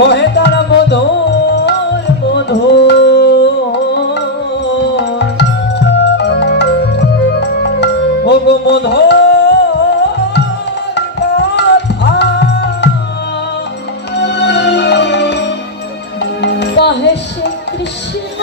বহে তার মধুর মধুর ও গো মধুর কথা বহে শ্রী কৃষ্ণ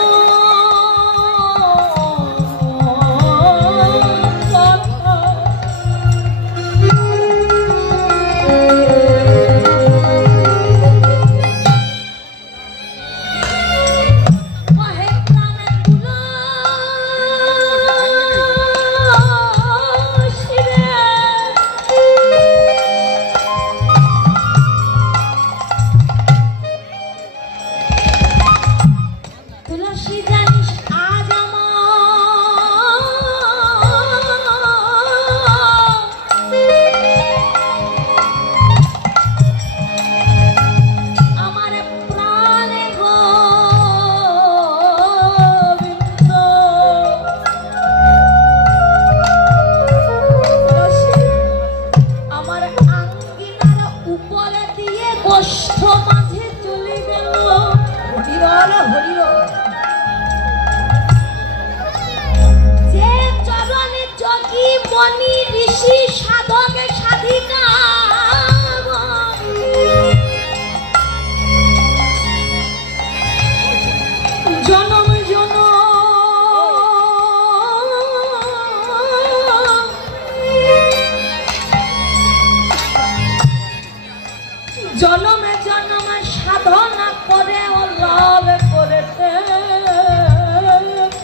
জনমে জনমে সাধনা করে ও লাভ করতে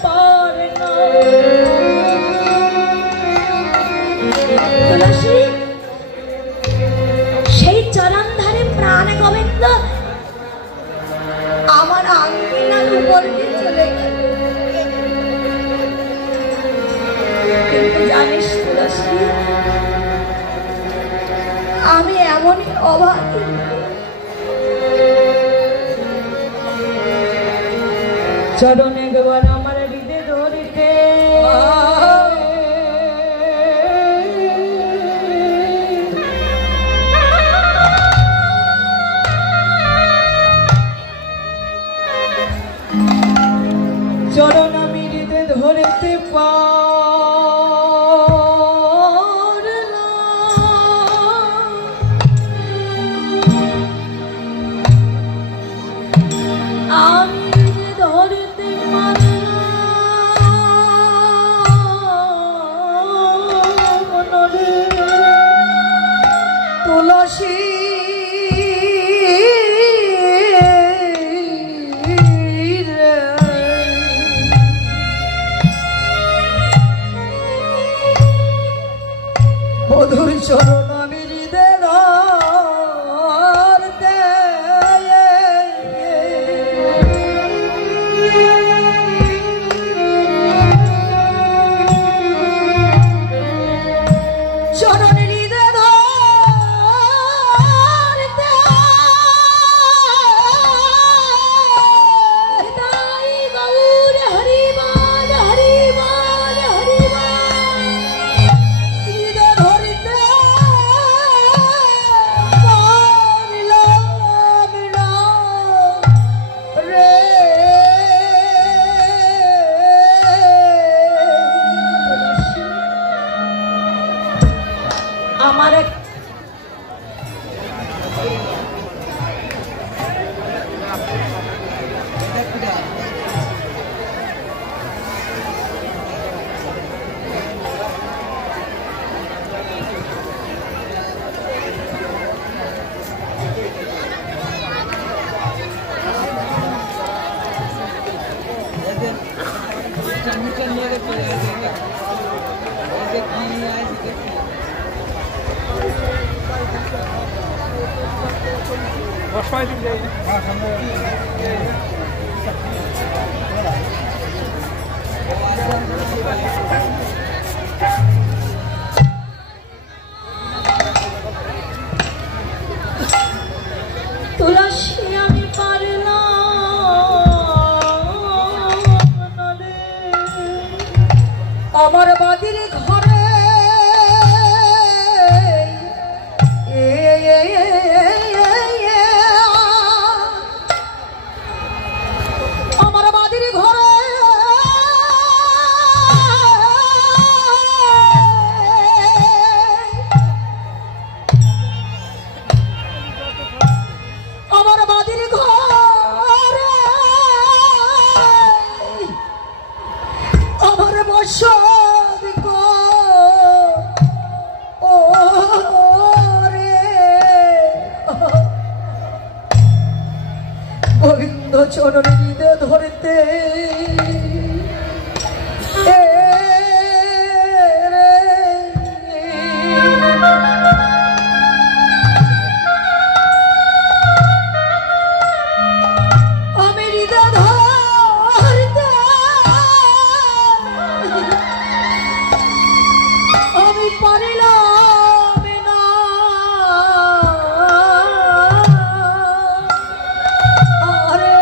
পারে না। তুলসী সেই চরণ ধারে প্রাণ গোবিন্দ আমার আঙ্গিনার উপর দিয়ে চলে গেল। কিন্তু জানিস তুলসী আমি এমনই অভাগী, চরণে একবার আমার হৃদয় ধরিতে চরণ আমি হৃদয় ধরিতে তুলসী মধুর চরণ আমি হৃদয় ধরতে চরণ হৃদয় ধরতে গৌর হরি বল হরি বল হরি বল হৃদয় ধরতে পারলাম না রে। আমার তুলসী আমি পারলাম আমার বাদির ঘরে গোবিন্দ চরণে হৃদয় ধরতে আমি হৃদয় ধরতে আমি পারিলাম না আরে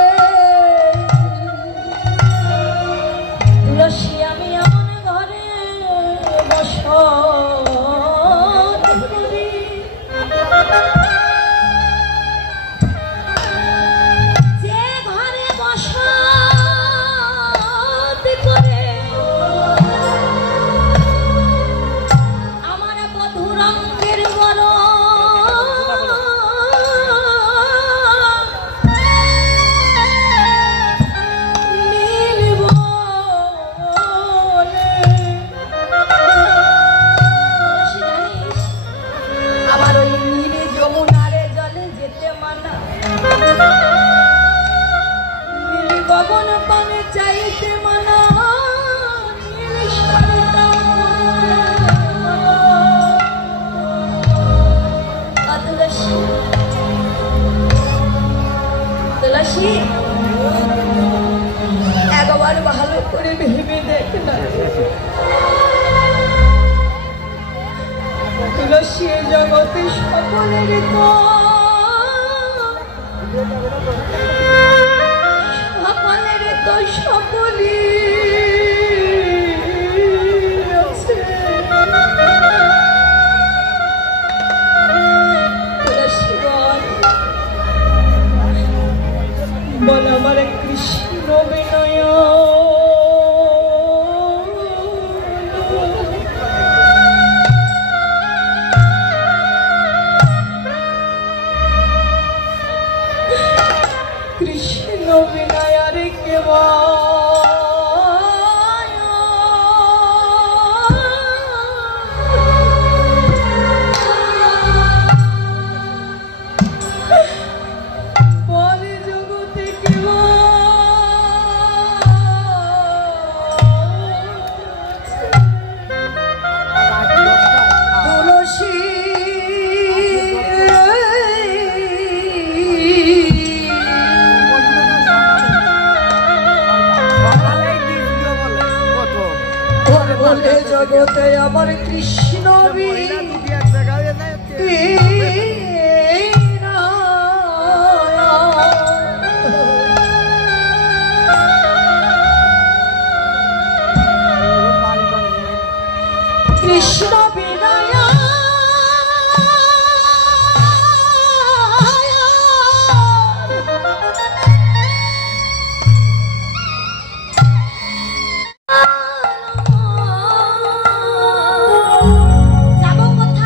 তুলসী আমি এমন ঘরে বসত করি যে ঘরে বসত করে আমার বধুরঙ্গের বড় নীল বনে। জানিস আমার ওই নীল যমুনারে জলে যেতে মানা, নীল গগন পানে চাইতে মানা, নীল সারিতা তুলসী তুলসী একবার ভালো করে ভেবে দেখ না তুলসী এ জগতে সকলের তো সকলের তো সকলই আছে। তুলসী বল আমার কৃষ্ণ বিনয় কৃষ্ণ বিনয় রে কেবা জগতে আমার কৃষ্ণ কৃষ্ণ বিনয় যাব কোথায়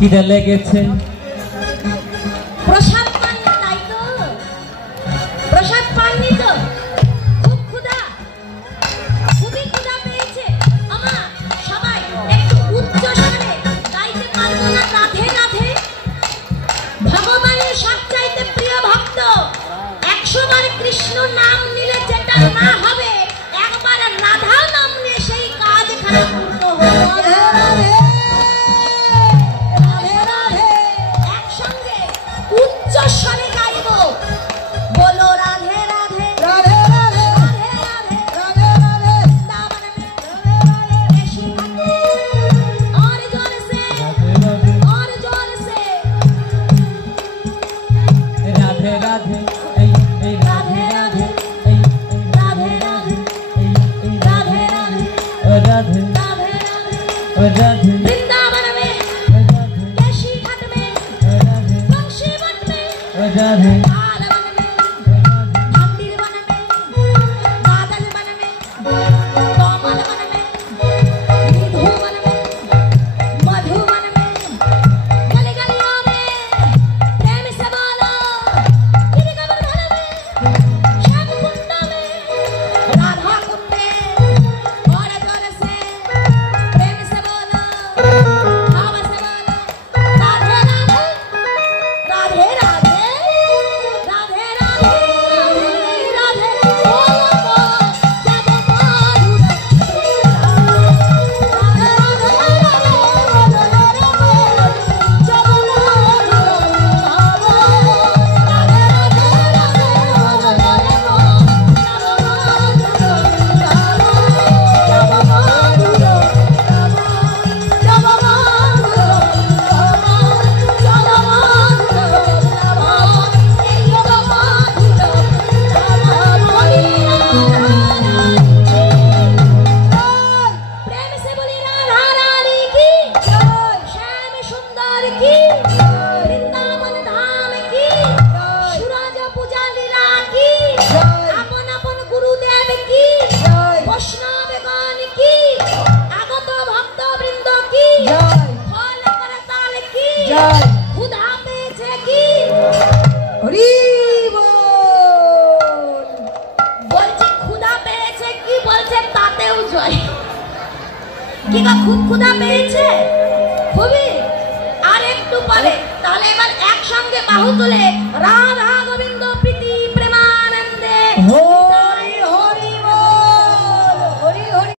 খিদে লেগেছে প্রসাদ পাননি তাই তো? প্রসাদ পাননি তো? খুব ক্ষুধা, খুবই ক্ষুধা পেয়েছে। আমা সবাই একটু উচ্চ স্বরে গাইতে পারবো না রাধে রাধে? ভগবানের সবচাইতে প্রিয় ভক্ত 100 বার কৃষ্ণ নাম নিলে যেটা না হবে, একবার রাধা নাম নিয়ে সেই কাজ এখানে পূর্ণ হবে। স্বরে গাইব, বলো রাধে রাধে রাধে রাধে রাধে রাধে রাধে বৃন্দাবন में ऐसी और जोर से রাধে রাধে এই এই রাধে রাধে এই राधे राधे राधे राधे রাধে राधे রাধे वृंदावन में कैसी घाट में बंशी मठ में রাধে आलवन में मंदिर वन में बादल वन में कोमल वन में निधु वन में मधु वन में गली गलियों में प्रेम से बोलो गिर गोवर्धन में श्याम कुंड में राधा कुंड में और जोर से प्रेम से बोलो भाव से बोलो राधे राधे राधे राधे राधे राधे राधे बोलो जब माधुर प्रेम से बोली राधा रानी की श्याम सुंदर की वृंदावन धाम की सूरज पूजा लीला की अपन अपन गुरुदेव की वैष्णव गान की आगत भक्त वृंद की फल करताल की खुदा पेछे की হরি বল। বলছে ক্ষুধা পেয়েছে কি বলছে তাতেও জয় কি গো খুব ক্ষুধা পেয়েছে খুবই আর একটু পরে তাহলে এবার একসঙ্গে বাহু তুলে রাধা গোবিন্দ প্রীতি প্রেমানন্দে হরি হরি বল, হরি হরি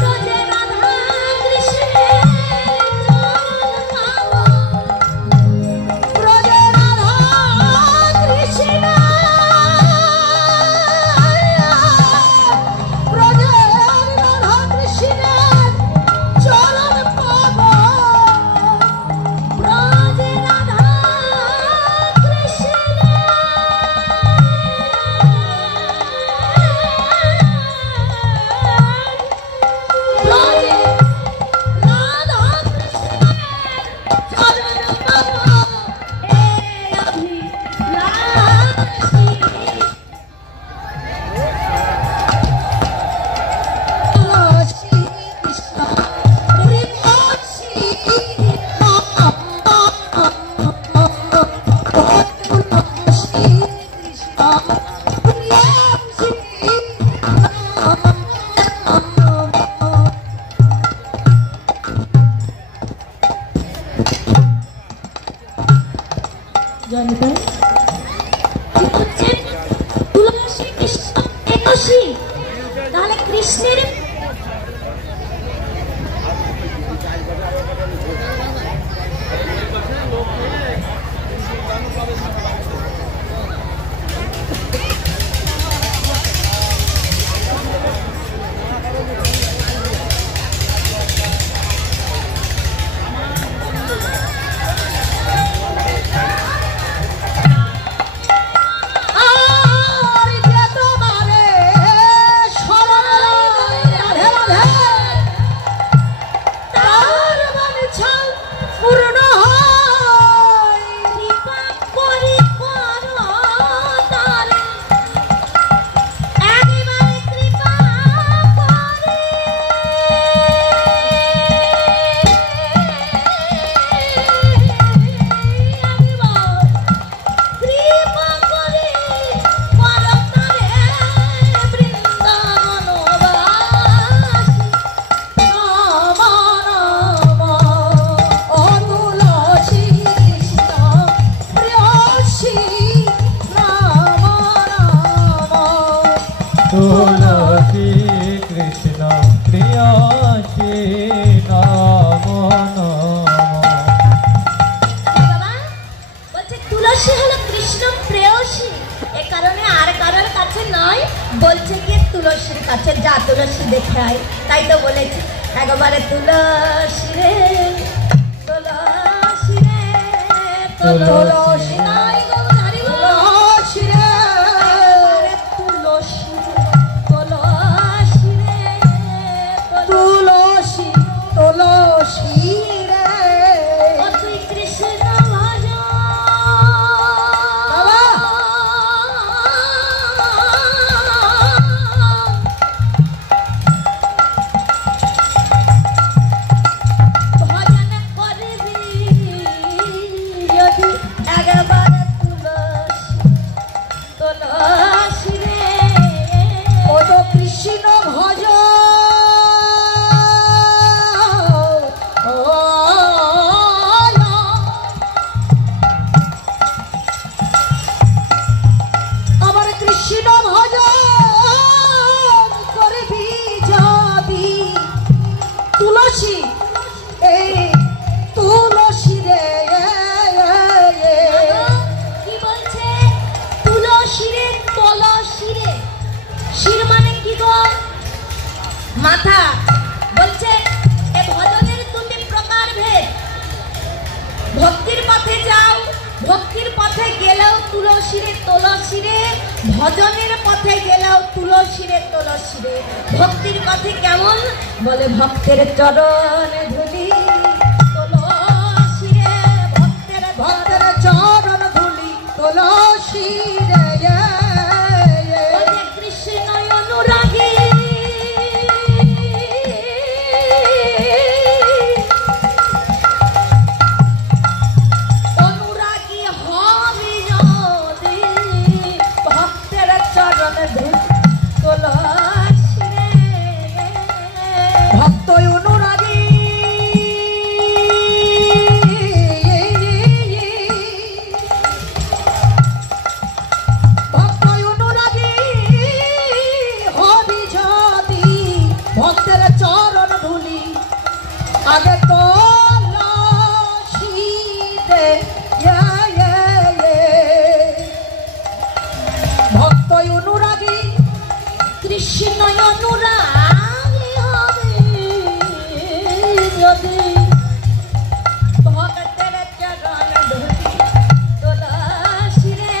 ব্রজে রাধা কৃষ্ণের চরণ পাবো ব্রজে রাধা কৃষ্ণ, ব্রজে রাধা কৃষ্ণের চরণ পাব। ব্রজে রাধা তাহলে কৃষ্ণের তুলসী কৃষ্ণ প্রেয়সী নম নম। বাবা বলছে তুলসী হলো কৃষ্ণ প্রেয়সী, এ কারণে আর কারোর কাছে নয়, বলছে কি তুলসীর কাছে যা, তুলসী দেখে আয়। তাই তো বলেছি একবারে তুলসী রে তুলসী রে তুলসী নাই গো হরি বল। তুলসী রে একবারে তুলসী তুলসী রে তুলসী তুলসী রে ও তুই কৃষ্ণ ভজ বাবা। ভজন করবি যদি একবার তুলসী তুলসী রে ও তো কৃষ্ণ ভজ আমার কৃষ্ণ ভজ করবি যদি তুলসী এই তুলসী রে কি বলছে তুলসী রে তুলসী রে, শির মানে কি গো মাথা। বলছে এ ভজনের দুটি প্রকার ভেদ, ভক্তির পথে যাও, ভক্তির পথে গেলেও তুলসী রে তুলসী রে, ভজনের পথে গেলেও তুলসী রে তুলসী রে। ভক্তির পথে কেমন বলে ভক্তের চরণ ধুলি তুলসী রে, ভক্তের ভক্তের চরণ ধুলি তুলসী রে বলে কৃষ্ণ অনুরাগী অনুরাগী হবি যদি ভক্তের চরণ ধুলি তুলসী রে। ভক্ত অনুরাগী ভক্ত অনুরাগী হবি যদি ভক্তের চরণ ধুলি আগে তুলসী রে ভক্ত অনুরাগী কৃষ্ণ অনুরাগী হবে যদি ভক্তের চরণ ধুলি তুলসী রে।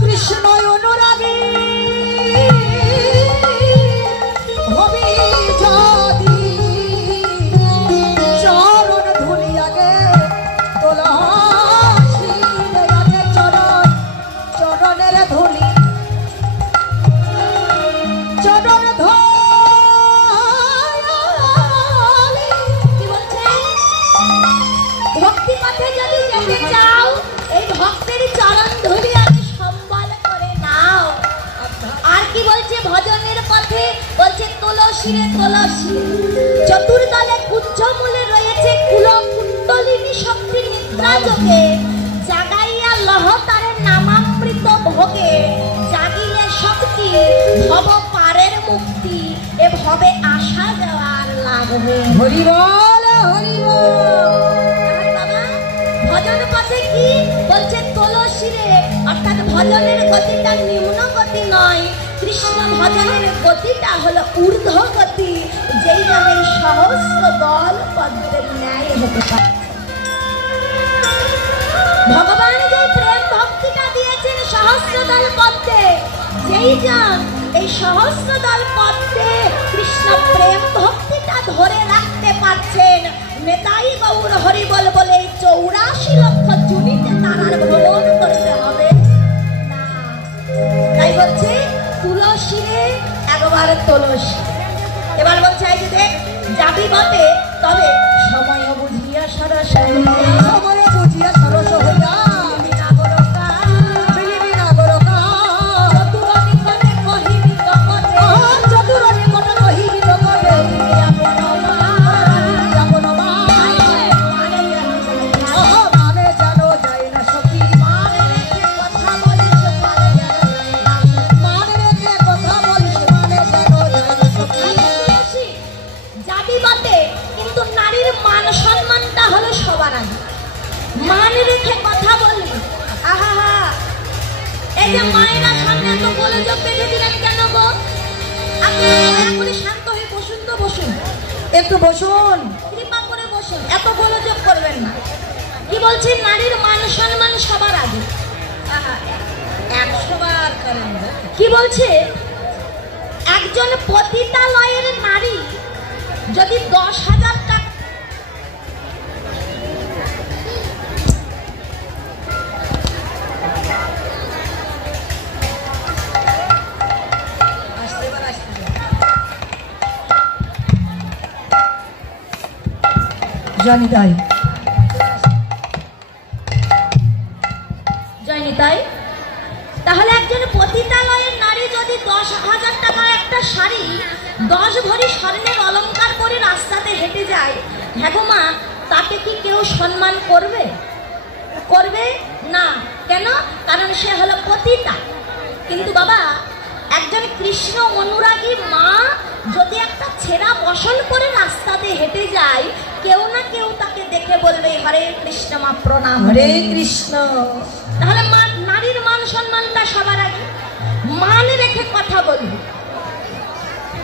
কৃষ্ণ অনুরাগী হবি যদি চরণ ধুলি আগে তুলসী রে আগে চরণের ধুলি চরণ ধুলি। কি বলছে ভক্তি পথে যদি যেতে চাও এই ভক্তের চরণ ধুলি আগে সম্বল করে নাও। আর কি বলছে ভজনের পথে বলছে তুলসী রে তুলসী, চতুর্দলে কুঞ্জমূলে রয়েছে কুল কুণ্ডলিনী শক্তি নিদ্রা যোগে, জাগাইয়া লহ তারে নামামৃত ভোগে, জাগিলে সব ভব পারের মুক্তি এ ভবে আসা যাওয়ার লাগবে। হরি বল হরি বল। বাবা ভজন পথে কি বলছে তুলসী রে, অর্থাৎ ভজনের গতিটা নিম্ন গতি নয়, কৃষ্ণ ভজনের গতিটা হলো ঊর্ধ্ব গতি, যেই নামের সহস্র দল পদ্মের ন্যায় হতে পারে। ভগবান যে প্রেম ভক্তিটা দিয়েছেন সহস্র দল পদ্মে, যেই জন এই সহস্র দল পদ্মে কৃষ্ণ প্রেম ভক্তিটা ধরে রাখতে পারছেন, নেতাই গৌর হরি বল বলে 84 লক্ষ জুনিতে তার আর ভ্রমণ করতে হবে না। তাই বলছে তুলসী রে একবার তুলসী। এবার বলছে এই যে দেখ যাবি বটে, তবে সময় বুঝিয়া সরস হইয়া, সময় বুঝিয়া সরস হইয়া বিনা বরকা বিলিবি না গরকা চতুর নিকটে কহিবি কপটে, চতুর নিকট কহিবি কপটে আপন আপন মানে জানো যায় না সখী মানে রেখে কথা বলিস মানে জানো যায় না। মানে রেখে কথা বলিস মানে জানো যায় না সখী। তুলসী, যাবি বটে কিন্তু নারীর মান সম্মানটা হলো সবার আগে। মান রেখে কথা বলবি। আহা এই যে মায়েরা সামনে এত গোলযোগ বেঁধে দিলেন কেন গো? আপনি দয়া করে শান্ত হয়ে বসুন তো, বসুন, একটু বসুন। কৃপা করে বসুন, এত গোলযোগ করবেন না। কি বলছে? নারীর মান সম্মান সবার আগে। আহা 100 বার করেন। কি বলছে? একজন পতিতালয়ের নারী যদি 10,000 টাকা জানি তাই যায়নি তাই? তাহলে একজন পতিতালয়ের নারী যদি 10,000 টাকার একটা শাড়ি 10 ভরি স্বর্ণের অলংকার পরে রাস্তাতে হেঁটে যায়, হ্যাঁ গো মা, তাকে কি কেউ সম্মান করবে? করবে না। কেন? কারণ সে হলো পতিতা। কিন্তু বাবা একজন কৃষ্ণ অনুরাগী মা যদি একটা ছেঁড়া বসন করে রাস্তাতে হেঁটে যায়, কেউ না কেউ তাকে দেখে বলবে হরে কৃষ্ণ মা প্রণাম। হরে কৃষ্ণ। তাহলে নারীর মান সম্মানটা সবার আগে। মান রেখে কথা বলবি,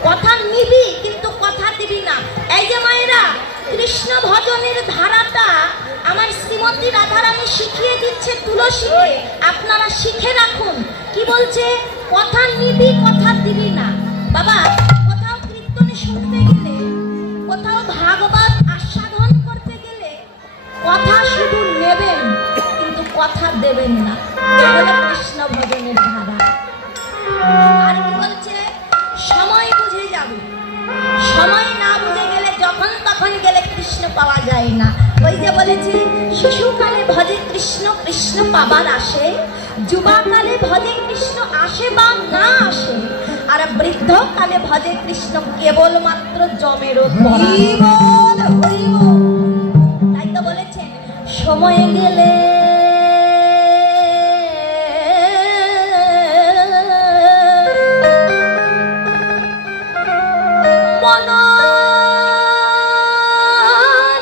কথা নিবি কিন্তু কথা দিবি না। এই যে মায়েরা, কৃষ্ণ ভজনের ধারাটা আমার শ্রীমতী রাধারানী শিখিয়ে দিচ্ছে তুলসীকে, আপনারা শিখে রাখুন। কি বলছে? কথা নিবি কথা দিবি না। বাবা কোথাও কীর্তনে শুনতে গেলে, কোথাও ভাগবত আস্বাদন করতে গেলে কথা শুধু নেবেন কিন্তু কথা দেবেন না। এই হলো কৃষ্ণ ভজনের ধারা। আর কি বলছে? সময় বুঝে যাবে। সময় না বুঝে গেলে যখন তখন গেলে কৃষ্ণ পাওয়া যায় না। ওই যে বলেছে শিশুকালে ভজে কৃষ্ণ কৃষ্ণ পাবার আসে, যুবাকালে ভজে কৃষ্ণ আসে বা না আসে, আর বৃদ্ধকালে ভজে কৃষ্ণ কেবলমাত্র জমেরও হরি বল হরি বল। তাই তো বলেছেন সময় গেলে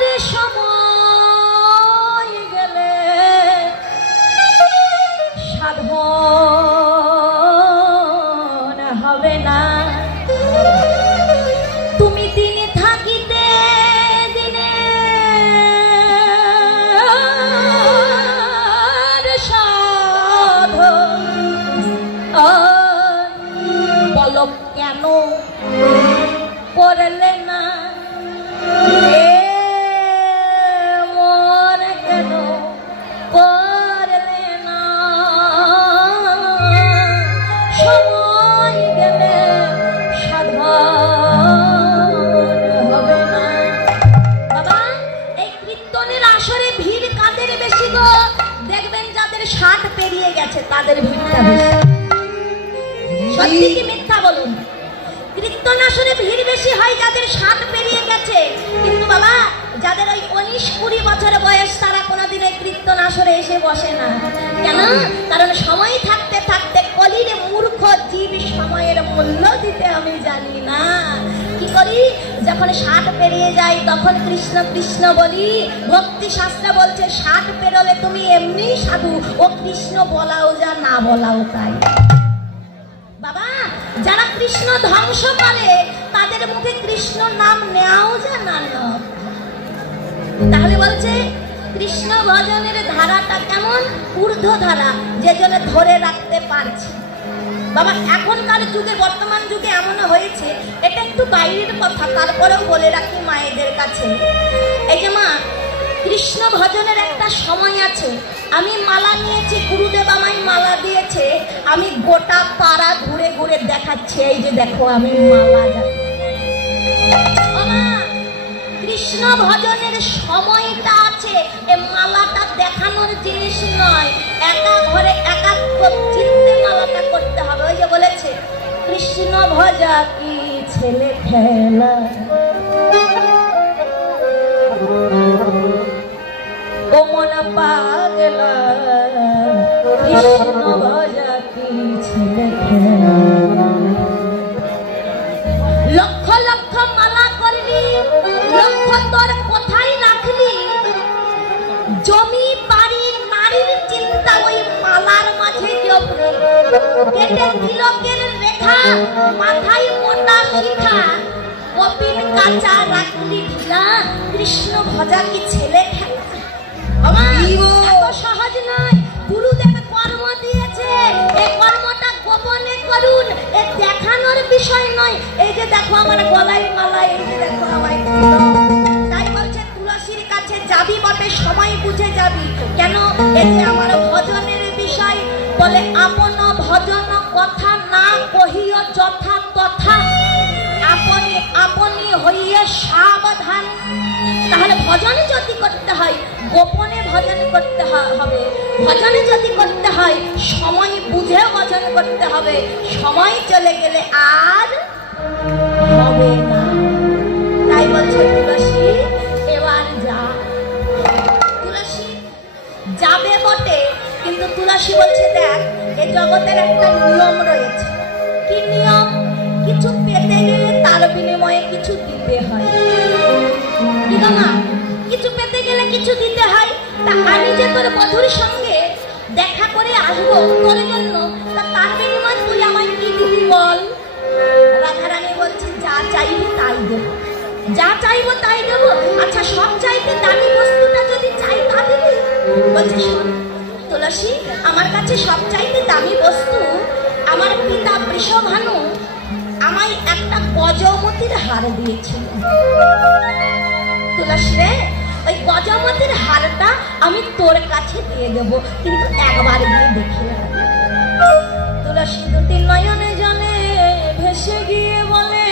মনারে সময় গেলে সাধন হবে না। তুমি দিনে থাকিতে দিনে সাধন বলো কেন করলে না? মন কেন করলে না? সময় গেলে সাধন হবে না। বাবা এই কীর্তনের আসরে ভিড় কাদের বেশি গো? দেখবেন যাদের 60 পেরিয়ে গেছে তাদের ভিড়টা বেশি। সত্যি কি মিথ্যা বলুন? কীর্তন আসরে ভিড় বেশি হয় যাদের 60 পেরিয়ে গেছে। কিন্তু বাবা যাদের ওই 19-20 বছর বয়স, তারা কোনোদিন এই কীর্তন আসরে এসে বসে না। কেন? কারণ সময় থাকতে থাকতে কলির মূর্খ জীব সময়ের মূল্য আমি জানি না। কি করি, যখন 60 পেরিয়ে যাই তখন কৃষ্ণ কৃষ্ণ বলি। ভক্তি শাস্ত্রে বলছে 60 পেরোলে তুমি এমনি সাধু, ও কৃষ্ণ বলাও যা না বলাও তাই। বাবা, যারা কৃষ্ণ ধ্বংস করে তাদের মুখে কৃষ্ণ নাম নেওয়াও যা না নেওয়া। তাহলে বলছে কৃষ্ণ ভজনের ধারাটা কেমন, ঊর্ধ্ব ধারা, যে জন্য ধরে রাখতে পারছি। বাবা, এখনকার যুগে, বর্তমান যুগে এমন হয়েছে, এটা একটু বাইরের কথা, তারপরেও বলে রাখি মায়েদের কাছে। এই যে মা, কৃষ্ণ ভজনের একটা সময় আছে। আমি মালা নিয়েছি, গুরুদেব আমায় মালা দিয়েছে, আমি গোটা পাড়া ঘুরে ঘুরে দেখাচ্ছি, এই যে দেখো আমি মালা যাচ্ছি। কৃষ্ণ ভজনের সময়টা আছে, এ মালাটা দেখানোর জিনিস নয়, একা ঘরে একা চিন্তে মালাটা করতে হবে। ওই যে বলেছে কৃষ্ণ ভজা কি ছেলে খেলা, ও মন পাগলা, কৃষ্ণ ভজা কি ছেলে খেলা। লক্ষ লক্ষ মালা করলি, লক্ষ তোর কোথায় রাখলি, জমি বাড়ি নারীর চিন্তা ওই মালার মাঝে জপলি। কেটে তিলকের রেখা, মাথায় মোটা শিখা, কপিল কাঁচা রাখলি ঢিলা, কৃষ্ণ ভজা কি ছেলে খেলা। এত সহজ নয়, গুরুদেব কর্ম দিয়েছে, এই কর্মটা গোপনে করুন, এ দেখানোর বিষয় নয়। এই যে দেখো আমার গলায় মালা, এই যে দেখো আমায়, তাই বলছে তুলসীর কাছে যাবি বটে, সময় বুঝে যাবি। কেন, এই যে আমার ভজনের বিষয় বলে, আপন ভজন কথা না কহিও যথা তথা, আপনি আপনি হইয়ে সাবধান। তাহলে ভজনে যদি করতে হয়, গোপনে ভজন করতে হবে। ভজনে যদি করতে হয়, সময় বুঝে ভজন করতে হবে। সময় চলে গেলে আর হবে না। তাই বলছে তুলসী এবার যা। তুলসী যাবে বটে, কিন্তু তুলসী বলছে দেখ, এই জগতের একটা নিয়ম রয়েছে। কি নিয়ম? কিছু পেতে গেলে তার বিনিময়ে কিছু দিতে হয়। কি না, কিছু পেতে গেলে কিছু দিতে হয়। তা আমি যে তোর বধুর সঙ্গে দেখা করে আসবো তোর জন্য, তা তার বিনিময়ে তুই আমায় কি দিবি বল? রাধারানী বলছে যা চাইবি তাই দেব, যা চাইবো তাই দেব। আচ্ছা, সব চাইতে দামি বস্তুটা যদি চাই তা দিবি? বলছে শোন তুলসী, আমার কাছে সব চাইতে দামি বস্তু, আমার পিতা বৃষভানু আমায় একটা গজমতির হার দিয়েছিল। তুলসী রে, ওই গজমতির হারটা আমি তোর কাছে দিয়ে দেব, কিন্তু একবার গিয়ে দেখে আয়। তুলসী দুটি নয়নে জনে ভেসে গিয়ে বলে,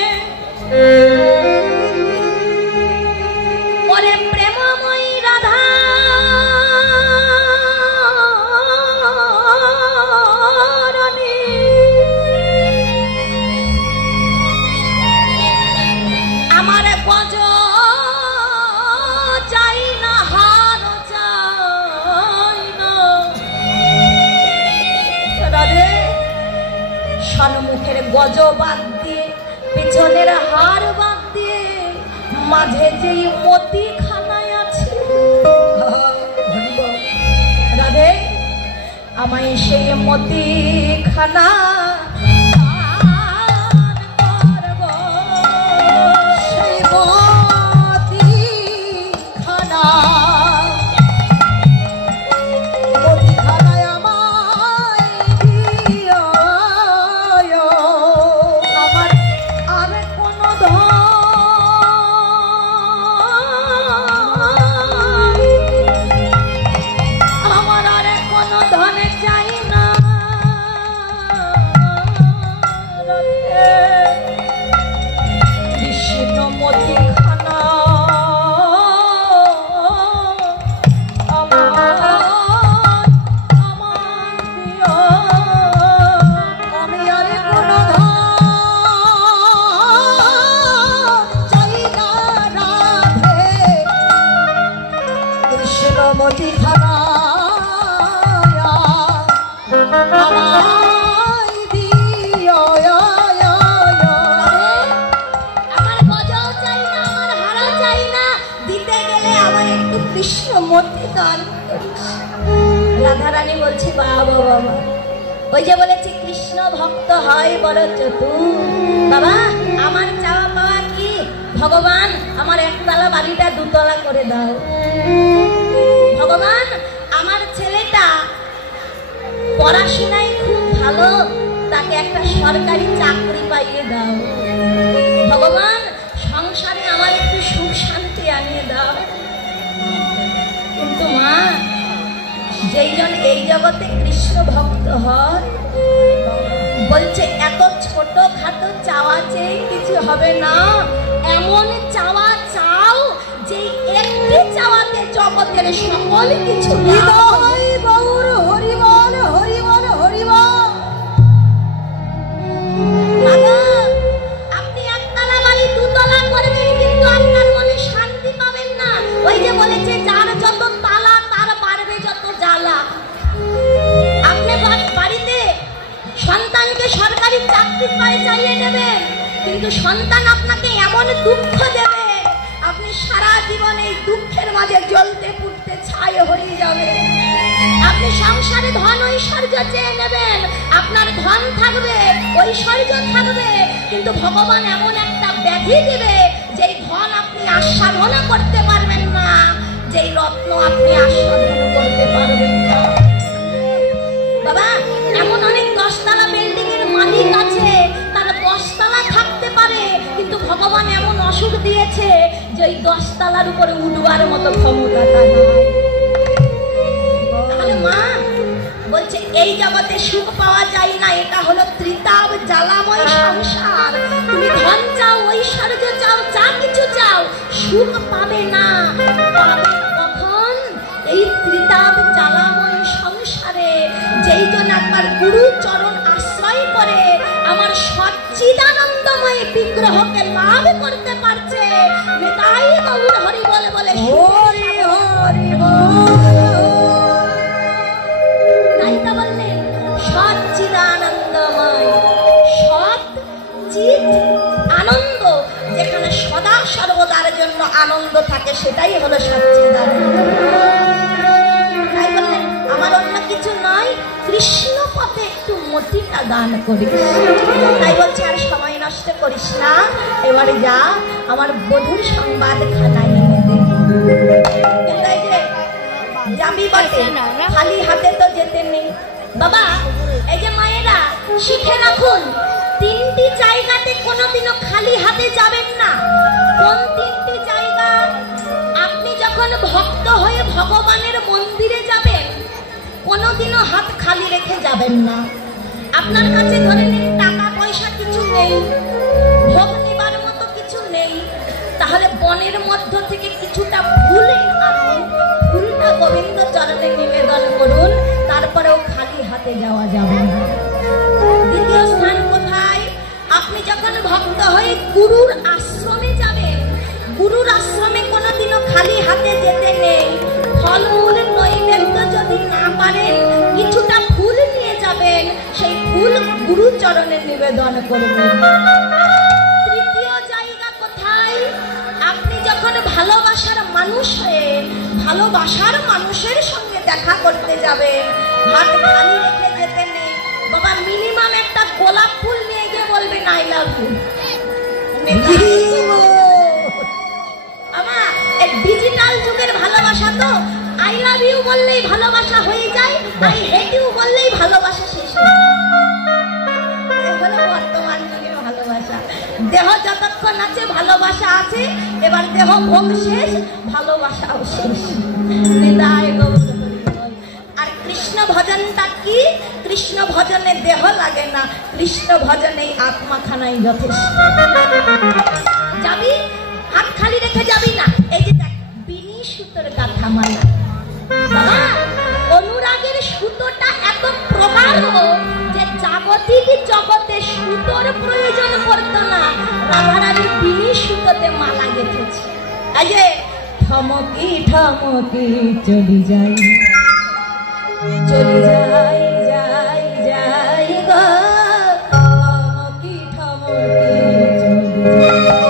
ওরে প্রেমময়ী রাধা, আমার গজ চাই না, হার চাই না। রাধে, সম্মুখের গজ বাদ দিয়ে, পিছনের হার বাদ দিয়ে, মাঝে যেই মতি খানায় আছে, রাধে আমায় সেই মতি খানা কৃষ্ণমূর্তি দান করিস। রাধারানী বলছে বাবা বাবা, ওই যে বলেছে কৃষ্ণ ভক্ত হয় বড় চতুর। বাবা আমার চাওয়া পাওয়া কি, ভগবান আমার একতলা বাড়িটা দুতলা করে দাও। ভগবান আমার ছেলেটা পড়াশোনায় খুব ভালো, তাকে একটা সরকারি চাকরি পাইয়ে দাও। ভগবান সংসারে আমার একটু সুখ শান্তি আনিয়ে দাও। কিন্তু মা, যেইজন এই জগতে কৃষ্ণ ভক্ত হয় বলছে এত ছোট খাটো চাওয়া চেয়ে কিছু হবে না, এমন চাওয়া চাও যে একটি চাওয়াতে জগতের সকল কিছু হৃদয় গৌর হরিবল হরিবল হরিবল। আপনি একতলা বাড়ি দুতলা করবেন, কিন্তু আপনার মনে শান্তি পাবেন না। ওই যে বলেছে যার যত তালা তার বাড়বে যত জ্বালা। আপনি বাড়িতে সন্তানকে সরকারি চাকরি পায় চাইয়ে নেবেন, কিন্তু সন্তান আপনাকে এমন দুঃখ দেবে আপনি সারা জীবন এই দুঃখের মাঝে জ্বলতে পুড়তে ছাই হয়ে যাবে। আপনি সংসারে ধন ঐশ্বর্য চেয়ে নেবেন, আপনার ধন থাকবে ঐশ্বর্য থাকবে, কিন্তু ভগবান এমন একটা ব্যাধি দিবে যেই ধন আপনি আস্বাদনা করতে পারবেন না, যেই রত্ন আপনি আস্বাদন করতে পারবেন না। বাবা এমন অনেক 10 তলা বিল্ডিং এর মালিক আছে, তার 10 তলা থাকতে পারে, কিন্তু ভগবান এমন অসুখ দিয়েছে যে ওই 10 তলার উপরে উঠবার মতো ক্ষমতাটা নাই। তাহলে মা বলছে এই জগতে সুখ পাওয়া যায় না, এটা হলো ত্রিতাপ জ্বালাময় সংসার। তুমি ধন চাও ঐশ্বর্য চাও যা কিছু চাও, সুখ পাবে না। পাবে কখন? এই ত্রিতাপ জ্বালাময় সংসারে যেই জন একবার গুরু চরণ আশ্রয় করে আমার সচ্চিদানন্দময় বিগ্রহকে লাভ করতে পারছে। নিতাই গৌর হরি বলে বলে হরি হরি তাই তো বললেন সচ্চিদানন্দময়, সৎ চিত আনন্দ, যেখানে সদা সর্বদার জন্য আনন্দ থাকে সেটাই হলো সচ্চিদানন্দ। তাই বললেন আমার অন্য কিছু নয়, কৃষ্ণ পথে একটু মতিটা দান করিস। তাই বলছে আর সময় নষ্ট করিস না, এবারে যা আমার বধূর সংবাদ খানায় এনে দে। কিন্তু এই যে যাবি বটে, খালি হাতে তো যেতে নেই। বাবা এই যে মায়েরা শিখে রাখুন, 3টি জায়গাতে কোনোদিনও খালি হাতে যাবেন না। কোন 3টি জায়গা? আপনি যখন ভক্ত হয়ে ভগবানের মন্দিরে যাবেন, কোনোদিনও হাত খালি রেখে যাবেন না। আপনার কাছে ধরে নিন টাকা পয়সা কিছু নেই, ভোগ নেবার মতো কিছু নেই, তাহলে বনের মধ্য থেকে কিছুটা ফুল আনুন, ফুলটা গোবিন্দ চরণে নিবেদন করুন, তারপরেও খালি হাতে যাওয়া যাবে না। দ্বিতীয় স্থান কোথায়? আপনি যখন ভক্ত হয়ে গুরুর আশ্রমে যাবেন, গুরুর আশ্রমে কোনোদিনও খালি হাতে যেতে নেই। ফলমূল নৈবেদ্য যদি না পারেন, কিছুটা ফুল নিয়ে যাবেন, সেই ফুল গুরু চরণে নিবেদন করবেন। তৃতীয় জায়গা কোথায়? আপনি যখন ভালোবাসার মানুষ হয়ে ভালোবাসার মানুষের সঙ্গে দেখা করতে যাবেন, হাত খালি রেখে যেতে নেই। বাবা মিনিমাম একটা গোলাপ ফুল নিয়ে গিয়ে বলবেন আই লাভ ইউ। বাবা এই ডিজিটাল যুগের ভালোবাসা তো আই লাভ ইউ বললেই ভালোবাসা হয়ে যায়, আই হেট ইউ বললেই ভালোবাসা শেষ হয়ে যায়। এগুলো বর্তমান যুগের ভালোবাসা। দেহ যতক্ষণ আছে ভালোবাসা আছে, এবার দেহ ভোগ শেষ, ভালোবাসাও শেষ। নিতাই গৌর হরি বল। আর কৃষ্ণ ভজনটা কি? কৃষ্ণ ভজনে দেহ লাগে না, কৃষ্ণ ভজনে আত্মাখানাই যথেষ্ট। যাবি হাত খালি রেখে যাবি না। এই যে দেখ বিনি সুতোর কথা মালা, বাবা অনুরাগের সুতোটা এত প্রগাঢ় যে জাগতিক জগতে সুতোর প্রয়োজন পড়তো না, রাধারানী বিনি সুতোতে মালা গেঁথেছে। এই যে থমকি থমকি চলি যাই, চলি যাই যাই যাই গো, থমকি থমকি চলি যাই।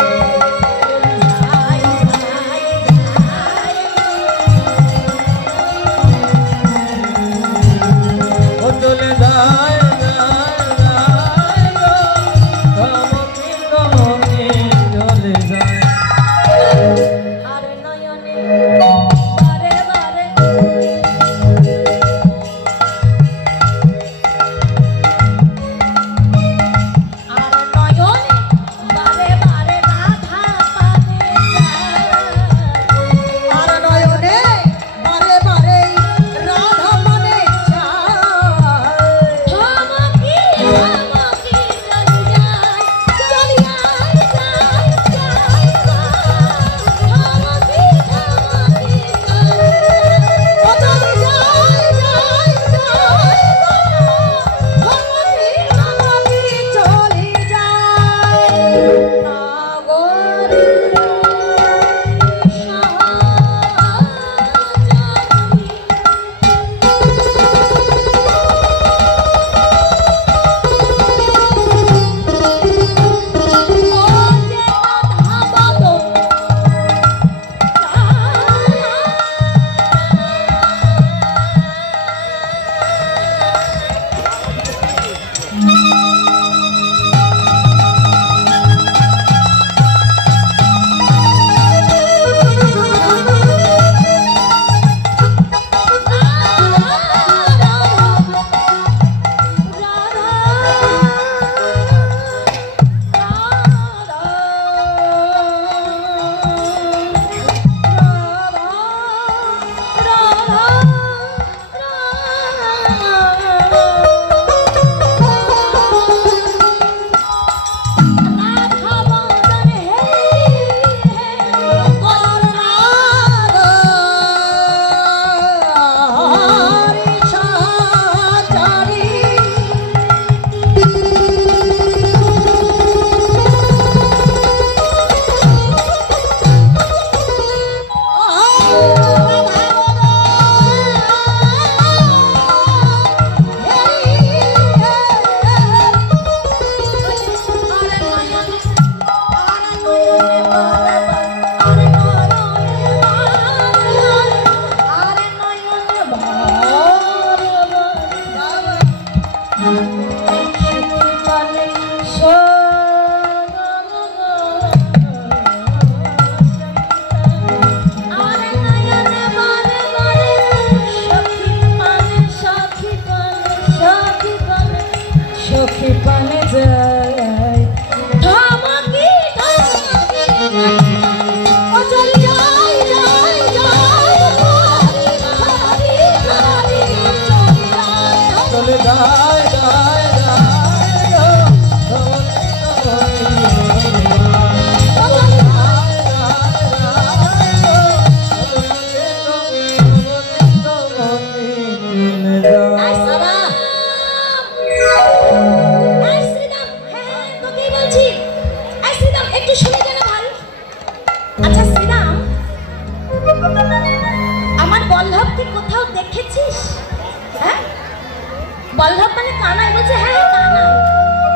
বল্লভ মানে কানাই বলছে, হ্যাঁ কানাই।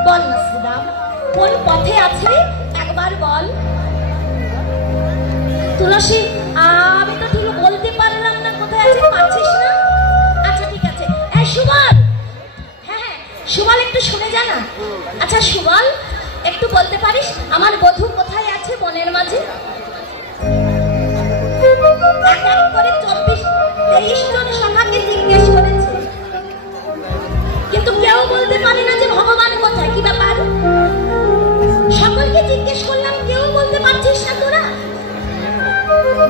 বল না শ্রীরাম, কোন পথে আছে একবার বল। তুলসী, আমি তো ঠিক বলতে পারলাম না কোথায় আছে, পারছিস না? আচ্ছা ঠিক আছে। এই সুবল, হ্যাঁ হ্যাঁ সুবল, একটু শুনে যা না। আচ্ছা সুবল, একটু বলতে পারিস আমার বধূ কোথায় আছে বনের মাঝে? এক এক করে 24-23 জন সখাকে জিজ্ঞেস করেছে, কিন্তু কেউ বলতে পারে না যে ভগবান কোথায়। কি ব্যাপার? সকলকে জিজ্ঞেস করলাম, কেউ বলতে পারছিস না তোরা?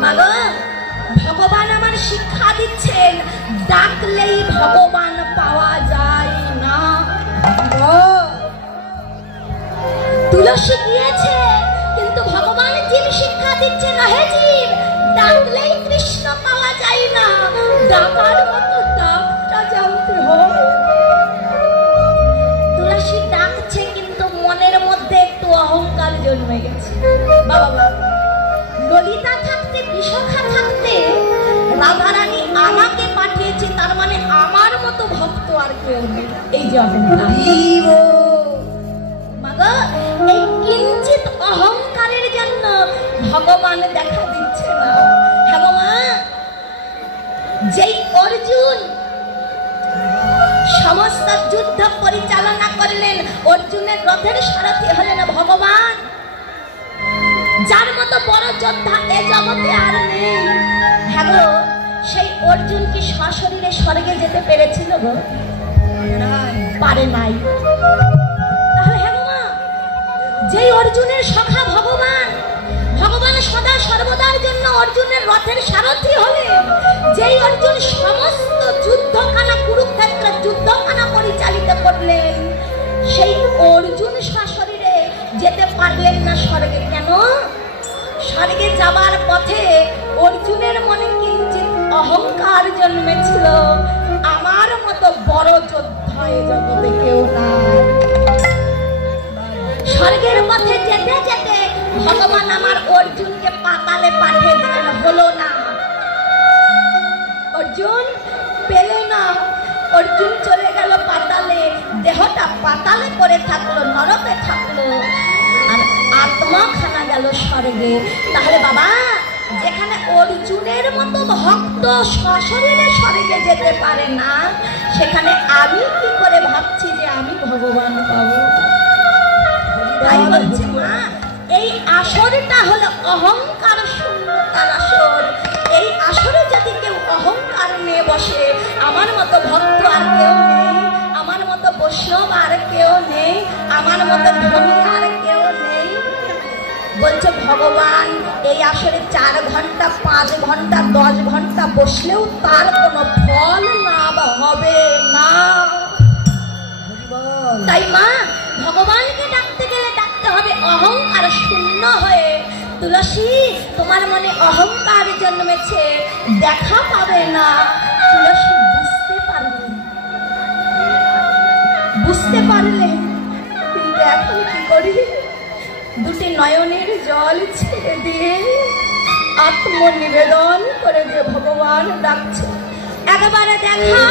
মাগো, ভগবান আমার শিক্ষা দিচ্ছেন, ডাকলেই ভগবান পাওয়া যায় না। তুলসী গিয়েছে, কিন্তু ভগবান জীব শিক্ষা দিচ্ছে না, হে জীব, ডাকলেই কৃষ্ণ পাওয়া যায় না, ডাকার মতো ডাকটা জানতে হয়। তুলসী ডাকছে, কিন্তু মনের মধ্যে একটু অহংকার জন্মে গেছে। বাবা, ললিতা থাকতে, বিশাখা থাকতে রাধারানী আমাকে পাঠিয়েছে, তার মানে আমার মতো ভক্ত আর কেউ নেই। এই যে অহংকার, মাগো, এই কিঞ্চিত অহংকারের জন্য ভগবান দেখা দিচ্ছে না। হ্যাঁ মা, যেই অর্জুন সমস্ত যুদ্ধ পরিচালনা করলেন, অর্জুনের রথের সারথি হলেন ভগবান। যার মতো বড় যোদ্ধা এ জগতে আর নেই। হ্যাঁ গো, সেই অর্জুন কি সশরীরে স্বর্গে যেতে পেরেছিল গো? পারে নাই। তাহলে হ্যাঁ মা, যেই অর্জুনের সখা ভগবান, ভগবান সদা সর্বদার জন্য অর্জুনের রথের সারথি হলেন। যেই অর্জুন সমস্ত যুদ্ধখানা, কুরুক্ষেত্র যুদ্ধখানা পরিচালিত করলেন, সেই অর্জুন সশরীরে যেতে পারলেন না স্বর্গে। কেন? স্বর্গে যাবার পথে অর্জুনের মনে কিঞ্চিত অহংকার জন্মেছিল, আমার মতো বড় যোদ্ধা এ জগতে কেউ নাই। স্বর্গের পথে যেতে যেতে ভগবান আমার অর্জুনকে পাতালে পাঠিয়ে দিলেন, হলো না। অর্জুন পেল না, অর্জুন চলে গেল পাতালে, দেহটা পাতালে পড়ে থাকলো, নরকে থাকলো, আর আত্মা খানা গেল স্বর্গে। তাহলে বাবা, যেখানে অর্জুনের মতো ভক্ত সশরীরে স্বর্গে যেতে পারে না, সেখানে আমি কি করে ভাবছি যে আমি ভগবান পাবো? তাই বলছে মা, এই আসরটা হলো অহংকার শূন্যতার আসর। এই আসরে যদি কেউ অহংকার নিয়ে বসে, আমার মতো ভক্ত আর কেউ নেই, আমার মতো বৈষ্ণব আর কেউ নেই, আমার মতো ধনী আর কেউ নেই। বলছে ভগবান এই আসরে 4 ঘন্টা, 5 ঘন্টা, 10 ঘন্টা বসলেও তার কোনো ফল লাভ হবে না। তাই মা, ভগবানকে ডাকতে গেলে ডাকতে হবে অহংকার শূন্য হয়ে। তুলসী, তোমার মনে অহংকার জন্মেছে, দেখা পাবে না। তুলসী বুঝতে পারলে, কিন্তু এখন কি করি? দুটি নয়নের জল ছেড়ে দিয়ে আত্মনিবেদন করে যে ভগবান ডাকছে, একবারে দেখা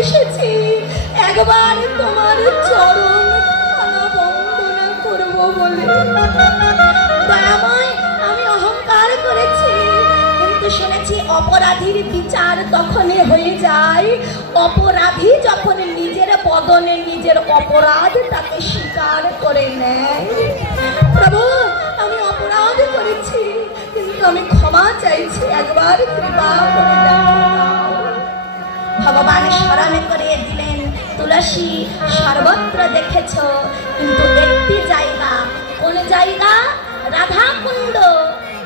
এসেছি একবার তোমার চরণ খানা বন্দনা করব বলে। দয়াময়, আমি অহংকার করেছি, কিন্তু শুনেছি অপরাধীর বিচার তখনই হয়ে যায় অপরাধী যখন নিজের বদনে নিজের অপরাধটাকে স্বীকার করে নেয়। প্রভু, আমি অপরাধ করেছি, কিন্তু আমি ক্ষমা চাইছি, একবার কৃপা করে দাও। ভগবান স্মরণে করে দিলেন, তুলসী সর্বত্র দেখেছ, কিন্তু একটি জায়গা, কোন জায়গা? রাধাকুণ্ড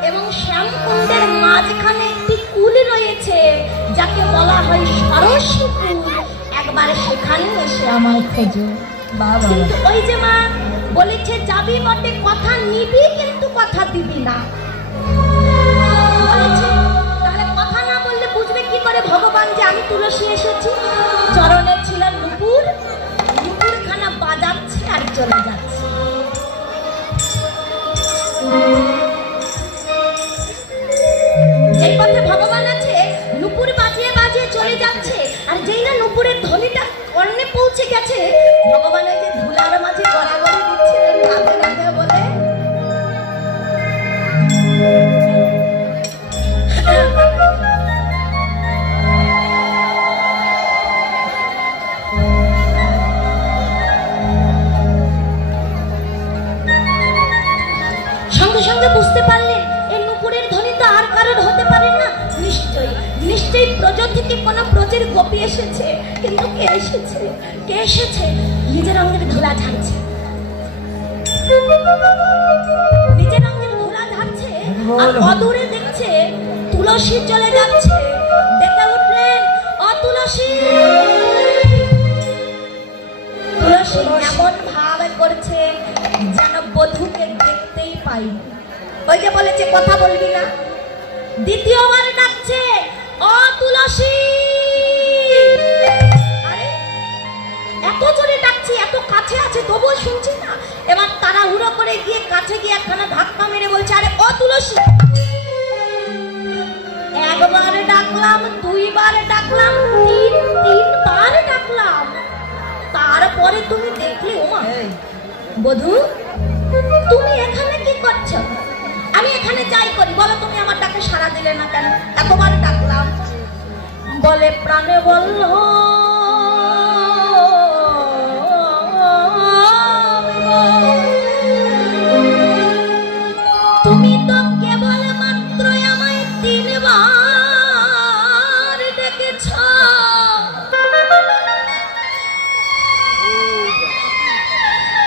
এবং শ্যামকুণ্ডের মাঝখানে একটি কুল রয়েছে যাকে বলা হয় সরস্বী কুল। একবার সেখানে এসে আমায় খোঁজো। কিন্তু ওই যে মা বলেছে, যাবি বটে কথা নিবি, কিন্তু কথা দিবি না বলেছে। তাহলে কথা না বললে বুঝবে কি করে ভগবান যে আমি তুলসী এসেছি? চরণে ছিল নুপুর, নুপুর খানা বাজাচ্ছে আর চলে যাচ্ছে। যে পথে ভগবান আছে, নুপুর বাজিয়ে বাজিয়ে চলে যাচ্ছে, আর যেই না নুপুরের ধ্বনিটা কর্ণে পৌঁছে গেছে, ভগবান ওই যে ধুলার মাঝে গড়াগড়ি দিচ্ছিলেন রাধে রাধে বলে। সঙ্গে সঙ্গে বুঝতে পারলেন এই নুপুরের ধ্বনি তো আর কারণ হতে পারে না, নিশ্চয়ই নিশ্চয়ই ব্রজ থেকে কোনো ব্রজের গোপী এসেছে। কিন্তু কে এসেছে? কে এসেছে? নিজের রঙের ধুলা ঝাড়ছে, নিজের রঙের ধুলা ঝাড়ছে, আর অদূরে দেখছে তুলসী চলে যাচ্ছে। ডেকে উঠলেন, ও তুলসী! তুলসী এমন ভাব করছে যেন বধূকে দেখতেই পাই। ওই যে বলেছে কথা বলবি না, দ্বিতীয়বার ডাকছে, ও তুলসী! আরে এত জোরে ডাকছি, এত কাছে আছে তবুও শুনছি না। এবার তাড়াহুড়ো করে গিয়ে কাছে গিয়ে একখানা ধাক্কা মেরে বলছে, আরে ও তুলসী! একবার ডাকলাম, দুইবার ডাকলাম, তিনবার ডাকলাম, তারপরে তুমি দেখলে ওমা বধূ তুমি এখানে কি করছো? আমি এখানে যাই করি বলো, তুমি আমার ডাকে সাড়া দিলে না কেন? এতবার ডাকলাম। বলে প্রাণে বলল, তুমি তো কেবল মাত্র আমায় তিনবার ডেকেছ,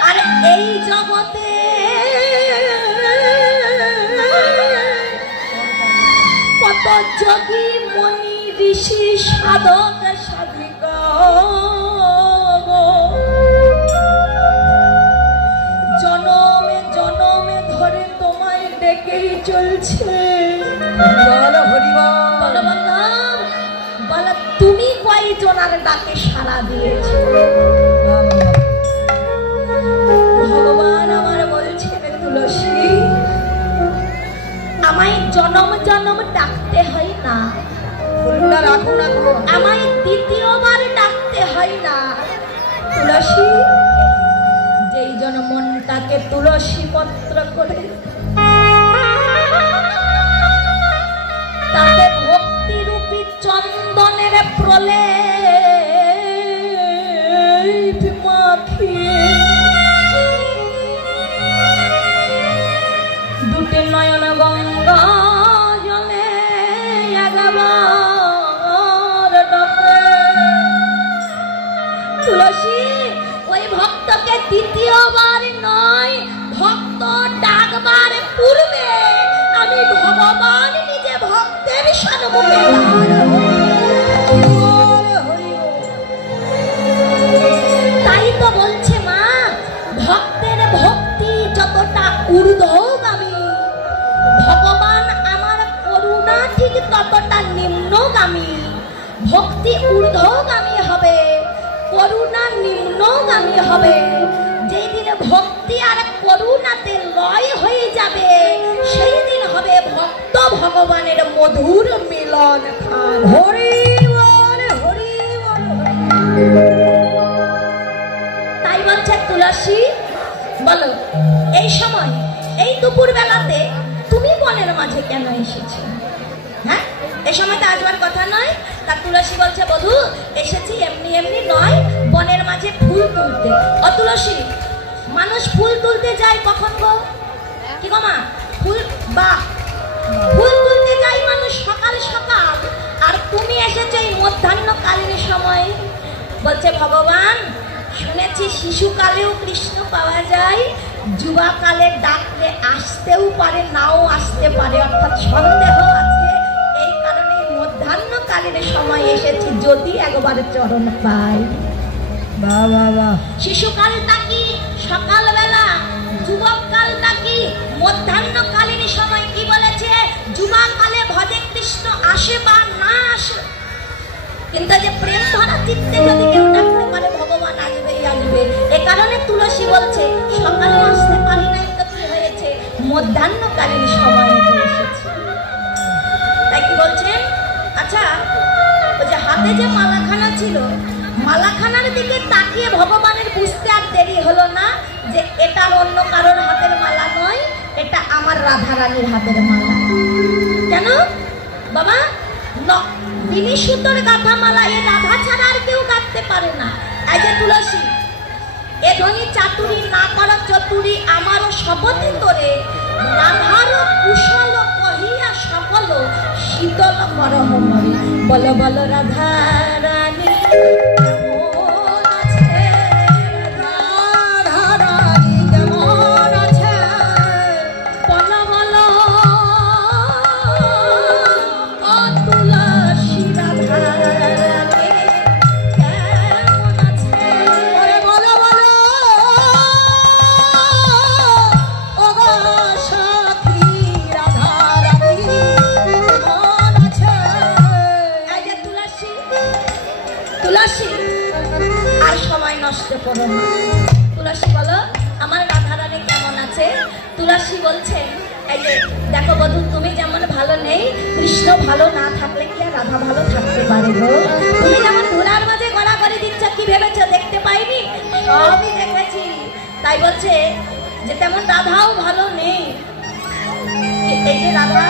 আর এই জগতে কত যোগী মনি ঋষি সাধক সাধিকা জনমে জনমে ধরে তোমায় ডেকেই চলছে। বলো তুমি কয়জনার ডাকে সাড়া দিয়েছ? ভগবান আমার বলছেন, তুলসী আমায় জনম জনম ডাকতে হয় না, আমায় দ্বিতীয়বার ডাকতে হয় না। তুলসী যেই জন মনটাকে তুলসী পত্র করে তাতে ভক্তিরূপী চন্দনের প্রলেপ মাখিয়ে দুটি নয়ন গঙ্গা জলে একবার ডাকে। তুলসী ওই ভক্তকে দ্বিতীয়বার নয়, ভক্ত ডাকবার পূর্বে আমি ভগবান নিজে ভক্তের সম্মুখে তাই তো বলছে মা, ভক্তের ভক্তি যতটা ঊর্ধ্বগামী, ভগবান আমার করুণা ঠিক ততটা নিম্নগামী। ভক্তি ঊর্ধ্বগামী হবে, করুণা নিম্নগামী হবে। যেই দিন ভক্তি আর করুণাতে লয় হয়ে যাবে, সেই দিন হবে ভক্ত ভগবানের মধুর মিলন। হরি বল, হরি বল। এই সময় এই দুপুর বেলাতে তুমি বনের মাঝে কেন এসেছো? হ্যাঁ, এই সময় তো আসবার কথা নয়। তা তুলসী বলছে, বধূ এসেছি এমনি এমনি নয়, বনের মাঝে ফুল তুলতে। ও তুলসী, মানুষ ফুল তুলতে যায় কখন গো? কি গো মা? ফুল ফুল তুলতে যায় মানুষ সকাল সকাল, আর তুমি এসেছো এই মধ্যাহ্নকালীন সময়। বলছে ভগবান, শুনেছি শিশুকালেও কৃষ্ণ পাওয়া যায়, যুবাকালে ডাকলে আসতেও পারে নাও আসতে পারে, অর্থাৎ সন্দেহ আছে। এই কারণে মধ্যাহ্নকালীন সময় এসেছি, যদি একবার চরণ পাই। বাবা শিশুকালটা কি সকালবেলা, যুবককালটা কি মধ্যাহ্নকালীন সময়। কি বলেছে? যুবাকালে ভজে কৃষ্ণ আসে বা না আসে, কিন্তু যে প্রেম ধরা চিত্তে যদি কেউ ডাকতে পারে ভগবান আসবেই আসবে। এ কারণে তুলসী বলছে সকালে আসতে পারি না, তো কি হয়েছে, মধ্যাহ্নকালীন সময়ে এসেছে। তাই কি বলছেন? আচ্ছা, ওই যে হাতে যে মালাখানা ছিল, মালাখানার দিকে তাকিয়ে ভগবানের বুঝতে আর দেরি হলো না যে এটা অন্য কারোর হাতের মালা নয়, এটা আমার রাধারানীর হাতের মালা। কেন বাবা? বিনি সুতোর গাঁথা মালা, এ রাধা ছাড়া আর কেউ গাঁথতে পারে না। এই যে তুলসী, এ ধনী চাতুরি না কর চতুরি, আমারও শপথে তোরে, রাধার কুশল কহিয়া সকল শীতল করহ মরে। বল বল রাধা রানী কেমন আছে, রাধা রানী কেমন আছে, বল বল ও তুলসী রাধা রানী কেমন আছে। ওরে বল বল ও গো সাথী রাধা রানী কেমন আছে। এই যে তুলসী, তুলসী আর সময় নষ্ট করো না। তুলসী বলো আমার রাধা রানী কেমন আছে। তুলসী বলছে, এই যে দেখো বধূ, তুমি যেমন ভালো নেই, কৃষ্ণ ভালো না থাকলে কি আর রাধা ভালো থাকতে পারে গো? তুমি যেমন ধুলার মাঝে গড়াগড়ি দিচ্ছ, কি ভেবেছো দেখতে পাইনি? সবই দেখেছি। তাই বলছে যে তেমন রাধাও ভালো নেই। এই যে রাধা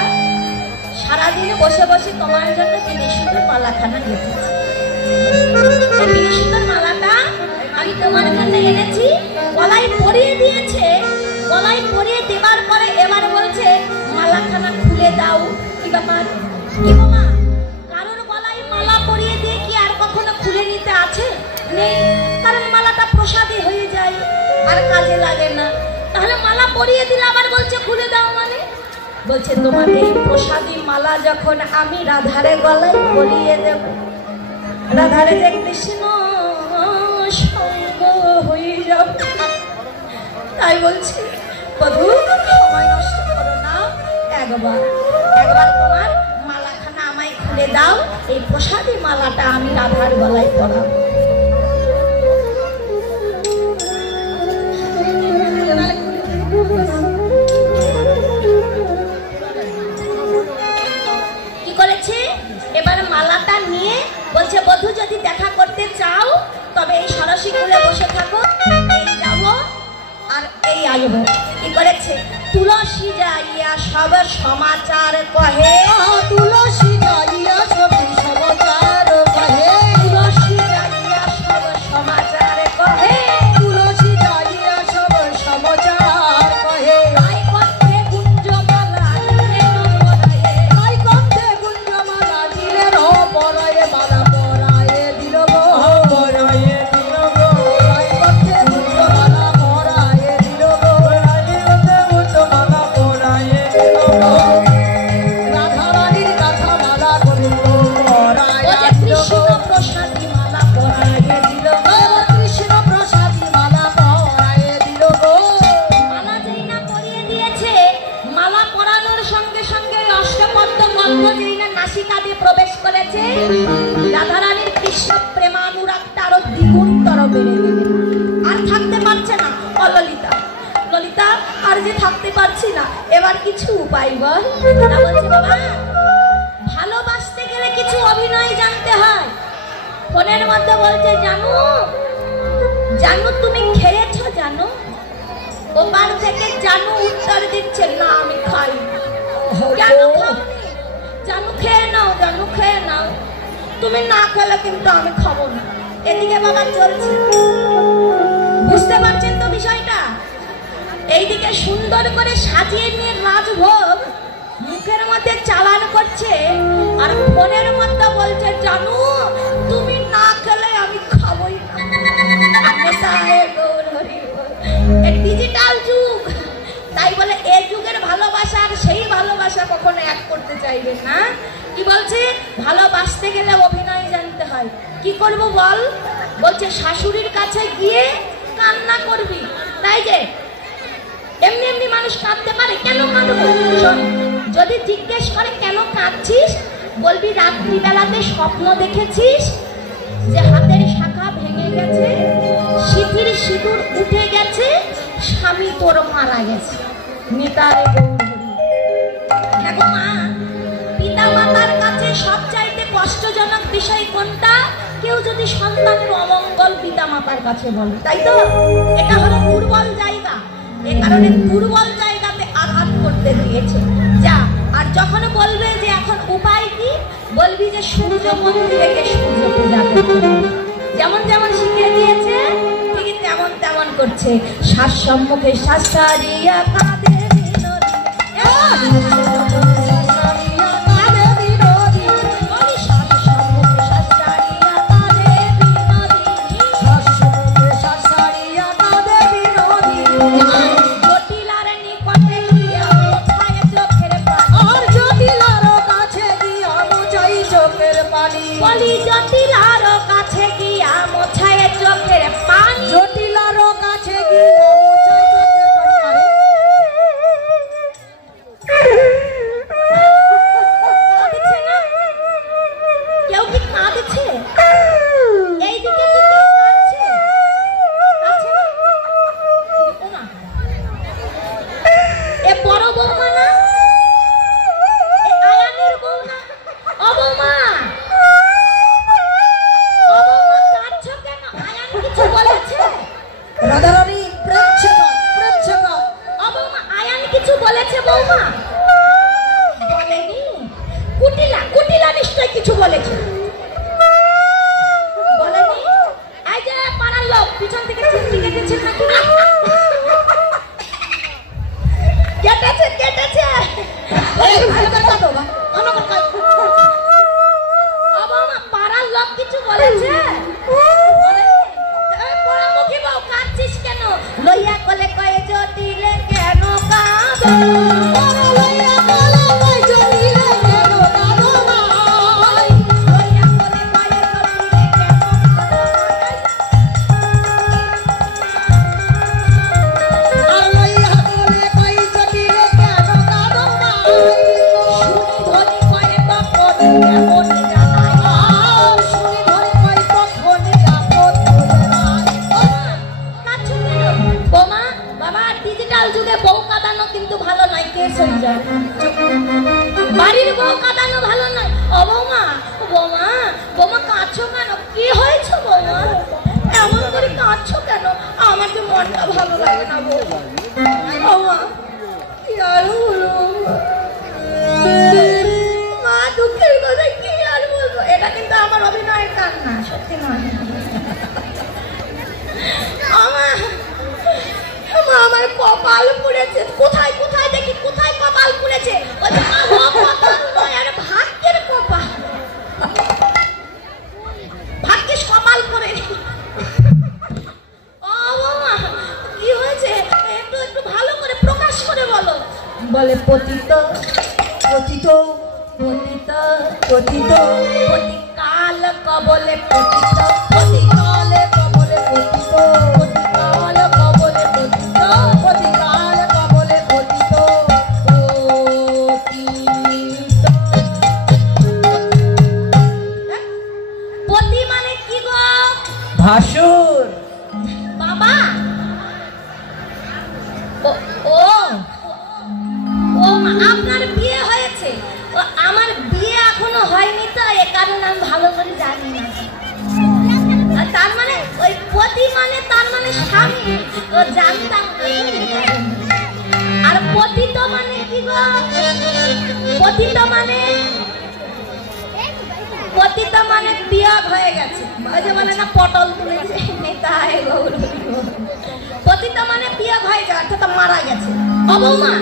সারাদিনে বসে বসে তোমার জন্য বিনি সুতোর মালাখানা গেঁথেছে। এই বিনি সুতোর মালাটা আমি তোমার জন্য এনেছি, গলায় পরিয়ে দিয়েছে। গলায় পরিয়ে দেবার পরে এবার বলছে মালাখানা খুলে দাও। কি ব্যাপার? কি মামা, কারোর গলায় মালা পরিয়ে দিয়ে কি আর কখনো খুলে নিতে আছে? নেই, কারণ মালাটা প্রসাদী হয়ে যায় আর কাজে লাগে না। তাহলে মালা পরিয়ে দিলে আবার বলছে খুলে দাও মানে? বলছে তোমার এই প্রসাদী মালা যখন আমি রাধারে গলায় পরিয়ে দেব, রাধারে যে কৃষ্ণ সঙ্গ হয়ে যাবে। তাই বলছি বধূ সময় নষ্ট করো না, একবার তোমার মালাখানা আমায় খুলে দাও, এই প্রসাদী মালাটা আমি রাধার গলায় পরাবো। কি করেছে? এবার মালাটা নিয়ে বলছে বধূ যদি দেখা করতে চাও তবে এই সরসী কুলে বসে থাকো, এই যাবো আর এই আসবো। কি করেছে? তুলসী যাইয়া সব সমাচার কহে, তুলসী যাইয়া সব সমাচার কহে, তুলসী যাইয়া সব সমাচার কহে, তুলসী যাইয়া সব সমাচার কহে। তাই কণ্ঠে গুঞ্জমালা দিলেন পরায়ে, তাই কণ্ঠে গুঞ্জমালা দিলেন পরায়ে, মালা পরায়ে দিল গো, পরায়ে দিল গো। তাই কণ্ঠে গুঞ্জমালা পরায়ে দিল গো, গুঞ্জমালা পরায়ে দিল গো। রাধা রানীর গাথা মালা গোবিন্দ পরায়ে দিল গো, কৃষ্ণ প্রসাদী মালা পরায়ে দিল গো, কৃষ্ণ প্রসাদী মালা পরায়ে দিল গো। মালা যেই না পরিয়ে দিয়েছে, মালা পরানোর সঙ্গে সঙ্গে অষ্টপদ্ম গন্ধ যেই না নাসিকা দিয়ে প্রবেশ করেছে, রাধা রানীর কৃষ্ণ প্রেমানুরাগটা আরো দ্বিগুণতর বেড়ে গেল। আর থাকতে পারছে না। ললিতা, ললিতা আর যে থাকতে পারছি না, এবার কিছু উপায় বল। না বলছে বাবা, ভালোবাসতে গেলে কিছু অভিনয় জানতে হয়। ফোনের মধ্যে বলছে জানো, জানো তুমি খেয়েছো জানো? ও ওপার থেকে জানু উত্তর দিচ্ছে, না আমি খাই। কেন খাওনি? জানু খেয়ে নাও, জানু খেয়ে নাও। তুমি না খেলে কিন্তু আমি খাবো না। এদিকে বাবা চলছে, বুঝতে পারছেন তো বিষয়টা? এইদিকে সুন্দর করে সাজিয়ে নিয়ে রাজভোগ মুখের মধ্যে চালান করছে, আর ফোনের মধ্যে বলছে, জানু তুমি না খেলে আমি খাবোই না। ডিজিটাল যুগ, তাই বলে এই যুগের ভালোবাসা আর সেই ভালোবাসা কখনো এক করতে চাইবে না। কি বলছে? ভালোবাসতে গেলে অভিনয় জানতে হয়। কি করব বল? বলছে শাশুড়ির কাছে গিয়ে কান্না করবি। তাই যে এমনি এমনি মানুষ কাঁদতে পারে, কেন কাঁদবো? শোন, যদি জিজ্ঞেস করে কেন কাঁদছিস, বলবি রাত্রিবেলাতে স্বপ্ন দেখেছিস যে হাতের শাখা ভেঙে গেছে, সিঁথির সিঁদুর উঠে গেছে, স্বামী তোর মারা গেছে। নিতারে হ্যাঁ গো মা, পিতা মাতার কাছে সবচাইতে কষ্টজনক বিষয় কোনটা? কেউ যদি সন্তানের অমঙ্গল পিতা মাতার কাছে বলে, তাই তো? এটা হলো দুর্বল জায়গা, এ কারণে দুর্বল জায়গাতে আঘাত করতে দিয়েছে। যা, আর যখন বলবে যে এখন উপায় কি, বলবি যে সূর্য মন্দিরে গিয়ে সূর্য পূজা করতে। যেমন যেমন শিখিয়ে দিয়েছে ঠিক তেমন তেমন করছে। শ্বাস সম্মুখে শ্বাস ছাড়িয়া কাঁদে বিনোদী, জটিলার কাছে গিয়া মোছায় চোখের পানি, জটিলার কাছে গিয়া কাঁদছে না? কেউ কি কাঁদছে? এইদিকে কি কেউ কাঁদছে? কাঁদছে না? ও না, এ বড় বৌমা না? এ আয়ানের বউ না? ও বৌমা, রাধারানী প্রেক্ষকা প্রেক্ষকা বৌমা আয়ান কিছু বলেছে? বৌমা বলেনি? কুটিলা কুটিলা নিশ্চয় কিছু বলেছে, বলেনি? এই যে পাড়ার লোক পিছন থেকে চিমটি কেটেছে নাকি? কেটেছে কেটেছে। বৌমা পাড়ার লোক কিছু বলেছে? লইয়া কলে কয়ে জটিলে কেন কাঁদো, লইয়া কলে কয়ে জটিলে কেন কাঁদো ভাই, লইয়া কলে কয়ে জটিলে কেন কাঁদো, আর লইয়া কলে কয়ে জটিলে কেন কাঁদো ভাই, শুনি ধরি কয়ে তখন কেমন জানাই, শুনি ধরি কয়ে তখন কেমন জানাই। বোমা বাবা, ডিজিটাল যুগে বউ কাঁদানো কিন্তু ভালো নয়, কেস হয়ে যায়। বাড়ির বউ কাঁদানো ভালো নয়। ও বৌমা, বোমা বোমা কাঁদছো কেন? কি হয়েছে বৌমা? এমন করে কাঁদছো কেন? আমার তো মনটা ভালো লাগে না বৌমা। বৌমা কি আর হলো মা, দুঃখের কথা কি আর বলবো। এটা কিন্তু আমার অভিনয়ের কান্না, সত্যি নয়। আমার কপাল পুড়েছে। কোথায় কোথায় দেখি, কোথায় কপাল পুড়েছে? কপাল নয়, আর ভাগ্যের কপাল। ভাগ্যের কপাল করে কি হয়েছে? একটু একটু ভালো করে প্রকাশ করে বলো। বলে পতিত পতিত পতিত পতিত পতিকাল কবলে পতিত, পতিকালে কবলে পতিত, পতিকাল কবলে পতিত, পতিকাল কবলে পতিত, পতি মানে কি গো? ভাসুর। বাবা ও ও ও আপনার বিয়ে হয়েছে? আমার বিয়ে এখনো হয়নি, তো এ কারণে আমি ভালো করে জানি না। তার মানে ওই পতি মানে তার মানে স্বামী, ও জানতাম না। আর পতিত মানে কি গো? পতিত মানে বিয়োগ হয়ে গেছে, যে মানে না পটল তুলেছে নেতায় গৌর। পতিত মানে বিয়োগ হয়ে যাওয়া, অর্থাৎ মারা গেছে। অবমা,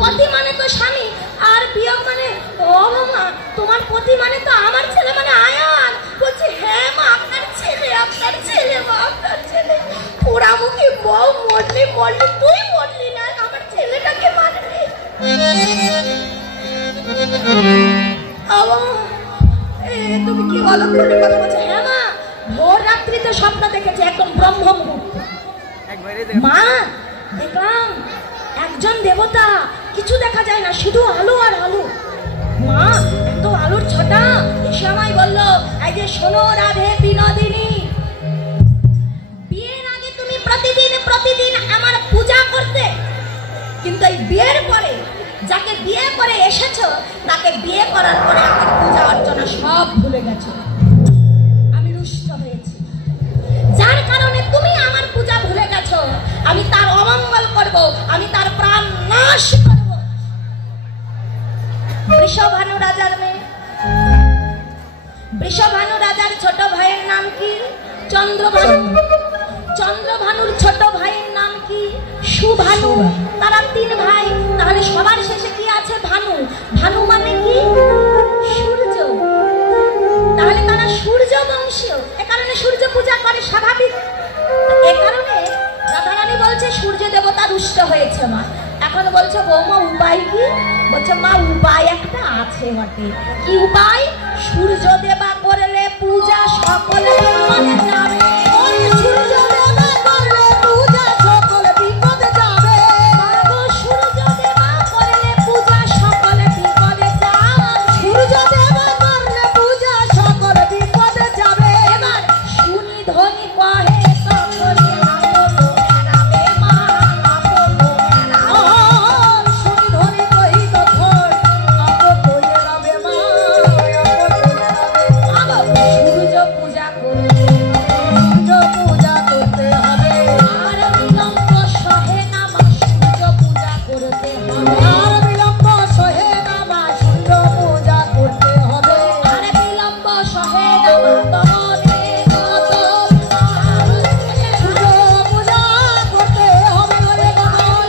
পতি মানে তো স্বামী, আর বিয়োগ মানে অবমা তোমার পতি মানে তো আমার ছেলে মানে আয়ান। বলছি হ্যাঁ মা, আপনার ছেলে, আপনার ছেলে মা, আপনার ছেলে। পোড়ামুখী বউ, মরলি মরলি, তুই মরলি না, আমার ছেলেটাকে মারলি। তুমি কি বলো? কথা বলছো? হ্যাঁ মা, ভোর রাত্রিতে স্বপ্ন দেখেছি, একদম ব্রহ্ম মুহূর্ত। মা দেখলাম একজন দেবতা, কিছু দেখা যায় না, শুধু আলো আর আলো। মা এত আলোর ছটা এসে আমায় বললো, এই যে শোনো রাধে বিনোদিনী, বিয়ের আগে তুমি প্রতিদিন প্রতিদিন আমার পূজা করতে, কিন্তু এই বিয়ের পরে যাকে বিয়ে করে এসেছো, তাকে বিয়ে করার পরে আমার পূজা অর্চনা সব ভুলে গেছো। আমি রুষ্ট হয়েছি, যার কারণে তুমি আমার পূজা ভুলে গেছো। আমি তার অমঙ্গল করব, আমি তার প্রাণ নাশ করব। বৃষভানু রাজার মেয়ে, বৃষভানু রাজার ছোট ভাইয়ের নাম কি? চন্দ্রভানু। চন্দ্রভানুর ছোট ভাইয়ের নাম কি? সুভানু। তারা তিন ভাই, তাহলে সবার শেষে কি আছে? ভানু। ভানু মানে কি? সূর্য। তাহলে তারা সূর্য বংশীয়, এ কারণে সূর্য পূজা করে, স্বাভাবিক। এ কারণে রাধারানী বলছে সূর্য দেবতা রুষ্ট হয়েছে মা। এখন বলছে বৌমা উপায় কি? বলছে মা উপায় একটা আছে বটে। কি উপায়? সূর্য দেবা করলে পূজা সকলে বিপদে যাবে। সূর্য দেবা করলে পূজা সকলে বিপদে যাবে। সূর্য দেবা করলে পূজা সকলে বিপদে যাবে। সূর্য দেবা করলে পূজা সকলে বিপদে যাবে। এবার শুনি ধ্বনি কহে সকলে এড়াবে মা, শুনি ধ্বনি কহি তখন আপদ এড়াবে মা। সূর্য পূজা করতে, সূর্য পূজা করতে হবে। আর বিলম্ব সহে না মা, সূর্য পূজা করতে হবে। আর বিলম্ব সহে না মা, সূর্য পূজা করতে হবে। আর বিলম্ব সহে না মা, তবে কত সূর্য পূজা করতে হবে। ওরে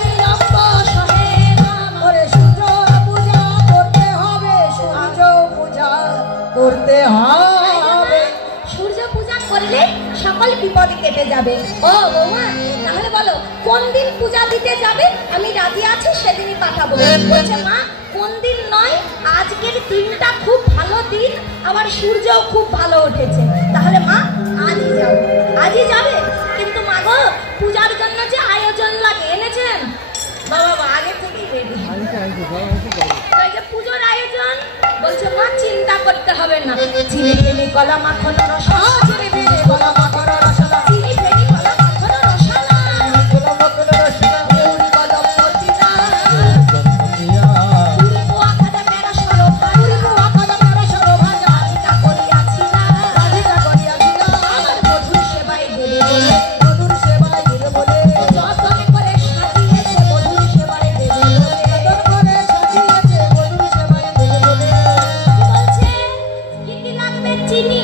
বিলম্ব সহে না মা, ওরে সূর্য পূজা করতে হবে। সূর্য পূজা করতে হবে। সূর্য পূজা করলে সকল বিপদ কেটে যাবে। ও বৌমা, তাহলে বলো কোন দিন পূজা দিতে যাবে? আমি রাজি আছি, সেদিনই পাঠাবো। বলছে মা কোন দিন নয়, আজকের দিনটা খুব ভালো দিন, আবার সূর্যও খুব ভালো উঠেছে। তাহলে মা আজই যাবো। আজই যাবে? কিন্তু মা গো, পূজার জন্য যে আয়োজন লাগে এনেছেন? বাবা আগে থেকেই রেডি। পুজোর আয়োজন বলছে মা চিন্তা করতে হবে না। চিনি ফেনি কলা মাখন রসলা, চিনি ফেনি কলা মাখন রসলা, চিনি ফেনি কলা মাখন রসলা, গৌরী কদম মতিনা, পুরি পোয়া খাজা মেরা সরোভা, পুরি পোয়া খাজা মেরা সরোভা, রাধিকা করিয়াছি না, রাধিকা করিয়াছি না। আমার মধুর সেবায় দেবে বলে, মধুর সেবায় দেবে বলে, যতন করে সাজিয়েছে মধুর সেবায় দেবে বলে, যতন করে সাজিয়েছে মধুর সেবায় দেবে বলে। কি বলছে? কি কি লাগবে? চিনি,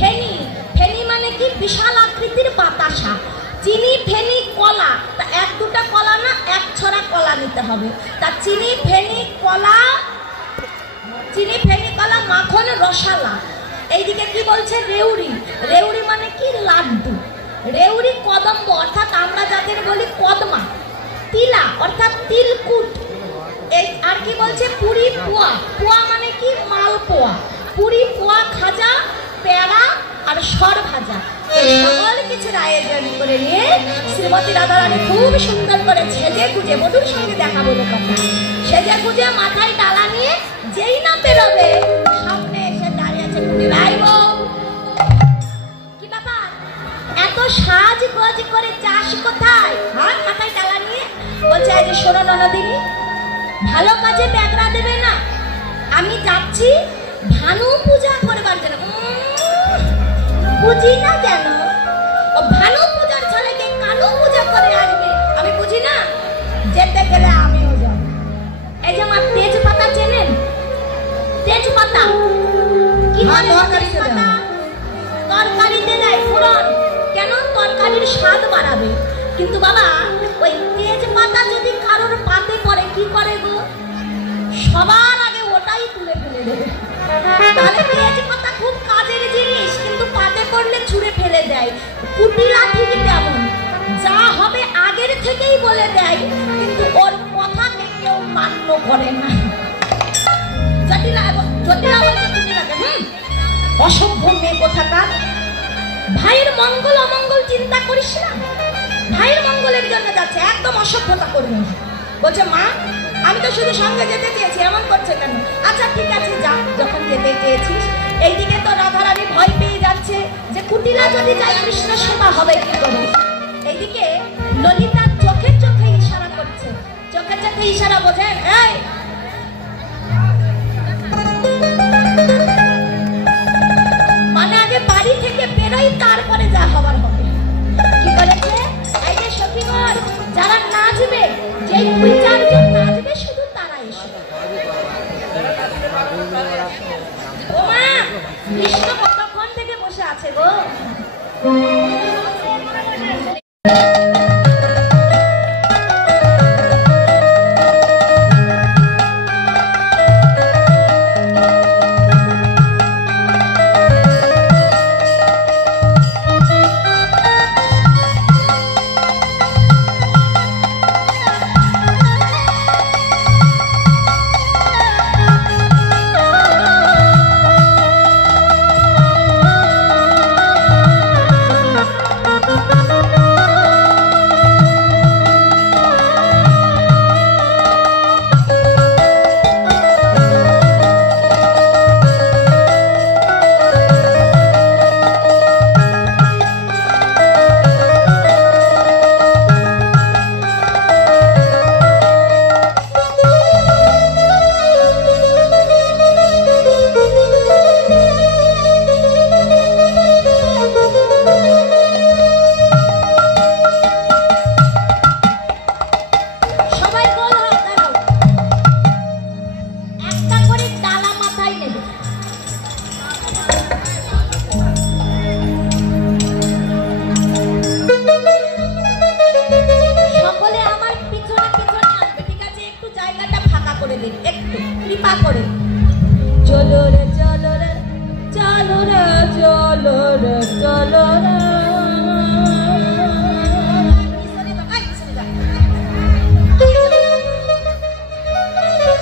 ফেনি। ফেনি মানে কি? বিশাল আকৃতির বাতাসা। চিনি, ফেনি, কলা। তা এক দুটা কলা না, এক ছড়া কলা নিতে হবে। তা চিনি, ফেনি, কলা, চিনি, ফেনি, কলা, মাখন, রসালা। এইদিকে কি বলছে? রেউড়ি। রেউড়ি মানে কি? লাড্ডু। রেউড়ি, কদম্ব অর্থাৎ আমরা যাদের বলি কদমা, তিলা অর্থাৎ তিলকুট। এই আর কি বলছে? পুরি পোয়া। পোয়া মানে কি? মালপোয়া। পুরি পোয়া, খাজা, পেয়ারা আর সর ভাজা, এই সকল কিছুর আয়োজন করে নিয়ে শ্রীমতী রাধারানী খুব সুন্দর করে সেজে গুজে, মধুর সঙ্গে দেখা বলে কথা, সেজে গুজে মাথায় ডালা নিয়ে যেই না বেরোবে, সামনে এসে দাঁড়িয়েছে কুড়ি ভাই বউ। কি ব্যাপার? এত সাজ গোজ করে চাষ কোথায়? আর মাথায় ডালা নিয়ে বলছে আজ শোনো ননদিনী, ভালো কাজে ব্যাগরা দেবে না, আমি যাচ্ছি ভানু পূজা করবার জন্য। বুঝি না কেন ও ভালো পূজার ছেলেকে কালো পূজা করে আসবে আমি বুঝি না। যেতে গেলে আমিও যাব। এই যে আমার তেজপাতা চেনেন? তেজপাতা কি হ্যাঁ, করে তরকারিতে তেজপাতা? দেয়। তরকারিতে দেয় ফোড়ন, কেন? তরকারির স্বাদ বাড়াবে। কিন্তু বাবা ওই তেজপাতা যদি কারোর পাতে পড়ে কি করে গো? সবার আগে ওটাই তুলে ফেলে দেবে। তাহলে তেজপাতা খুব কাজের জিনিস, কিন্তু পাতে পড়লে ছুঁড়ে ফেলে দেয়। কুটিলা ঠিক তেমন, যা হবে আগের থেকেই বলে দেয়, কিন্তু ওর কথাকে কেউ মান্য করে না। জটিলা জটিলা বলছে কুটিলাকে, অসভ্য মেয়ে কোথাকার। ভাইয়ের মঙ্গল অমঙ্গল চিন্তা করিস না, ভাইয়ের মঙ্গলের জন্য যাচ্ছে, একদম অসভ্যতা করবি না। বলছে মা আমি তো শুধু সঙ্গে যেতে চেয়েছি, এমন করছে কেন? আচ্ছা ঠিক আছে যা, যখন যেতে চেয়েছিস। এইদিকে তো রাধারানী ভয় পেয়ে যাচ্ছে যে কুটিলা যদি যায় কৃষ্ণ সেবা হবে কি করে। এইদিকে ললিতা চোখে চোখে ইশারা করছে, চোখে চোখে ইশারা বোঝেন? এই মানে আগে বাড়ি থেকে বেরোই, তারপরে যা হবার হবে। কি করেছে? এই যে সখীগণ যারা নাচবে, যেই দুই চারজন নাচবে শুধু তারা এসে। ও মা, কৃষ্ণ কতক্ষণ থেকে বসে আছে গো?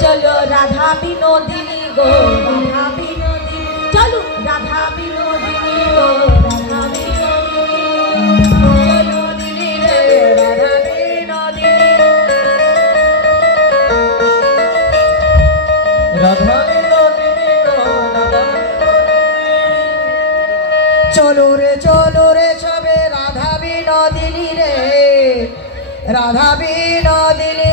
চলো রাধা বিনোদিনী গো, রাধা বিনোদিনী, চলো রাধা বিনোদিনী গো, রাধা বিনোদিনী, চলো দিদি চলো রাধা বিনোদিনী, রাধা বিনোদিনী গো, রাধা বিনোদিনী। চলো রে সবে রাধা বিনোদিনী রে, রাধা বিনোদিনী।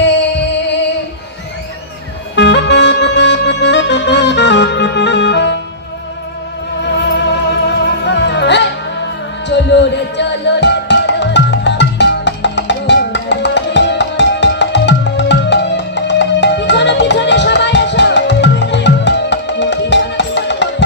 চলো রে চলো রে চলো রাধা বিনোদিনী গো, রাধা বিনোদিনী। পিছনে পিছনে সবাই এসো, পিছনে পিছনে করো।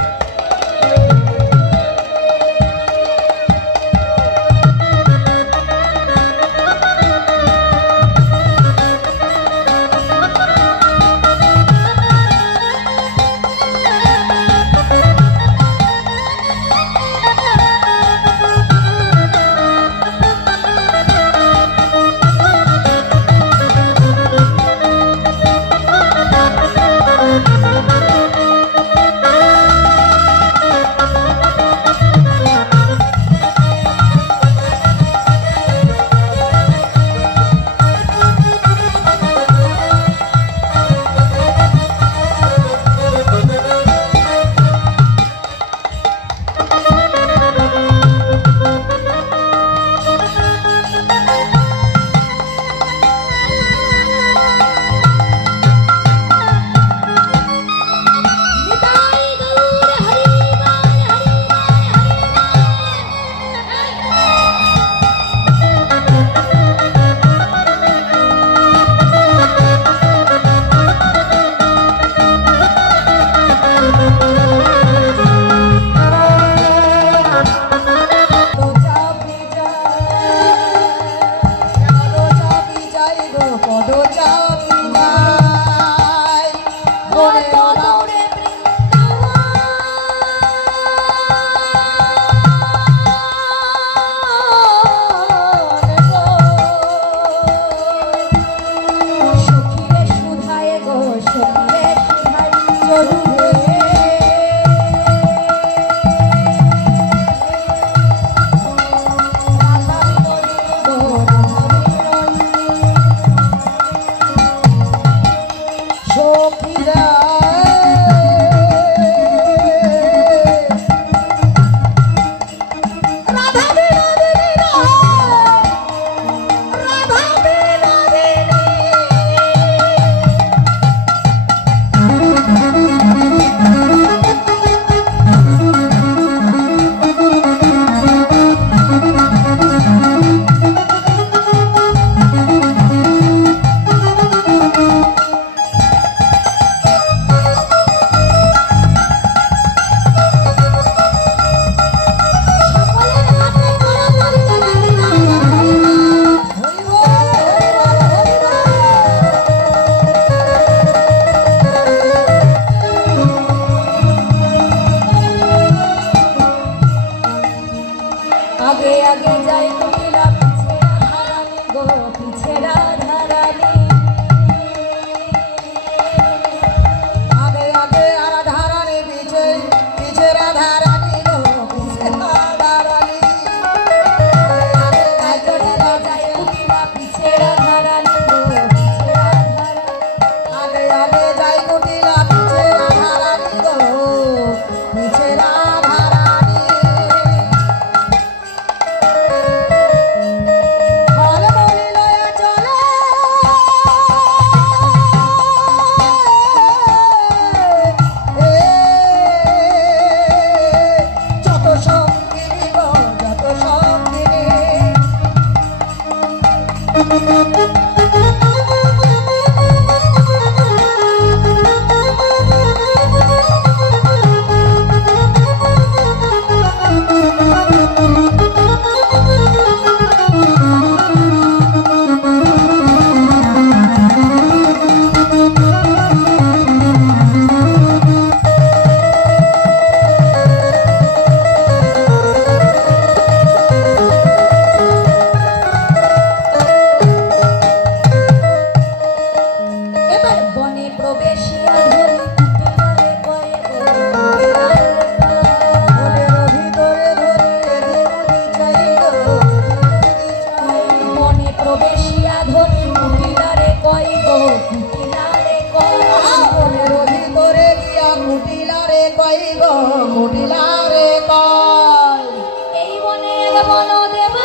বনদেব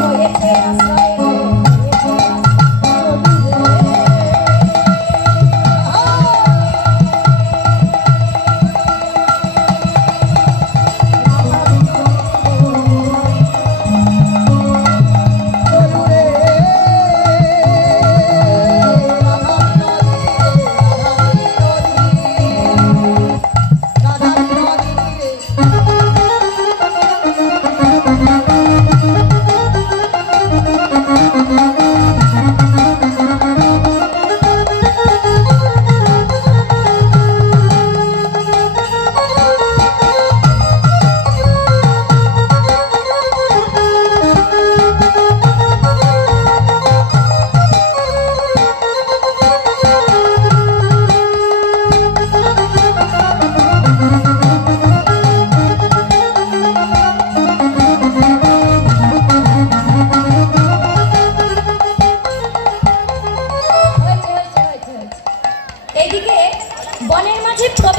হয়েছে আশ্রয় গো, হয়েছে আশ্রয় এইদিকে বনের মাঝে প্রবেশ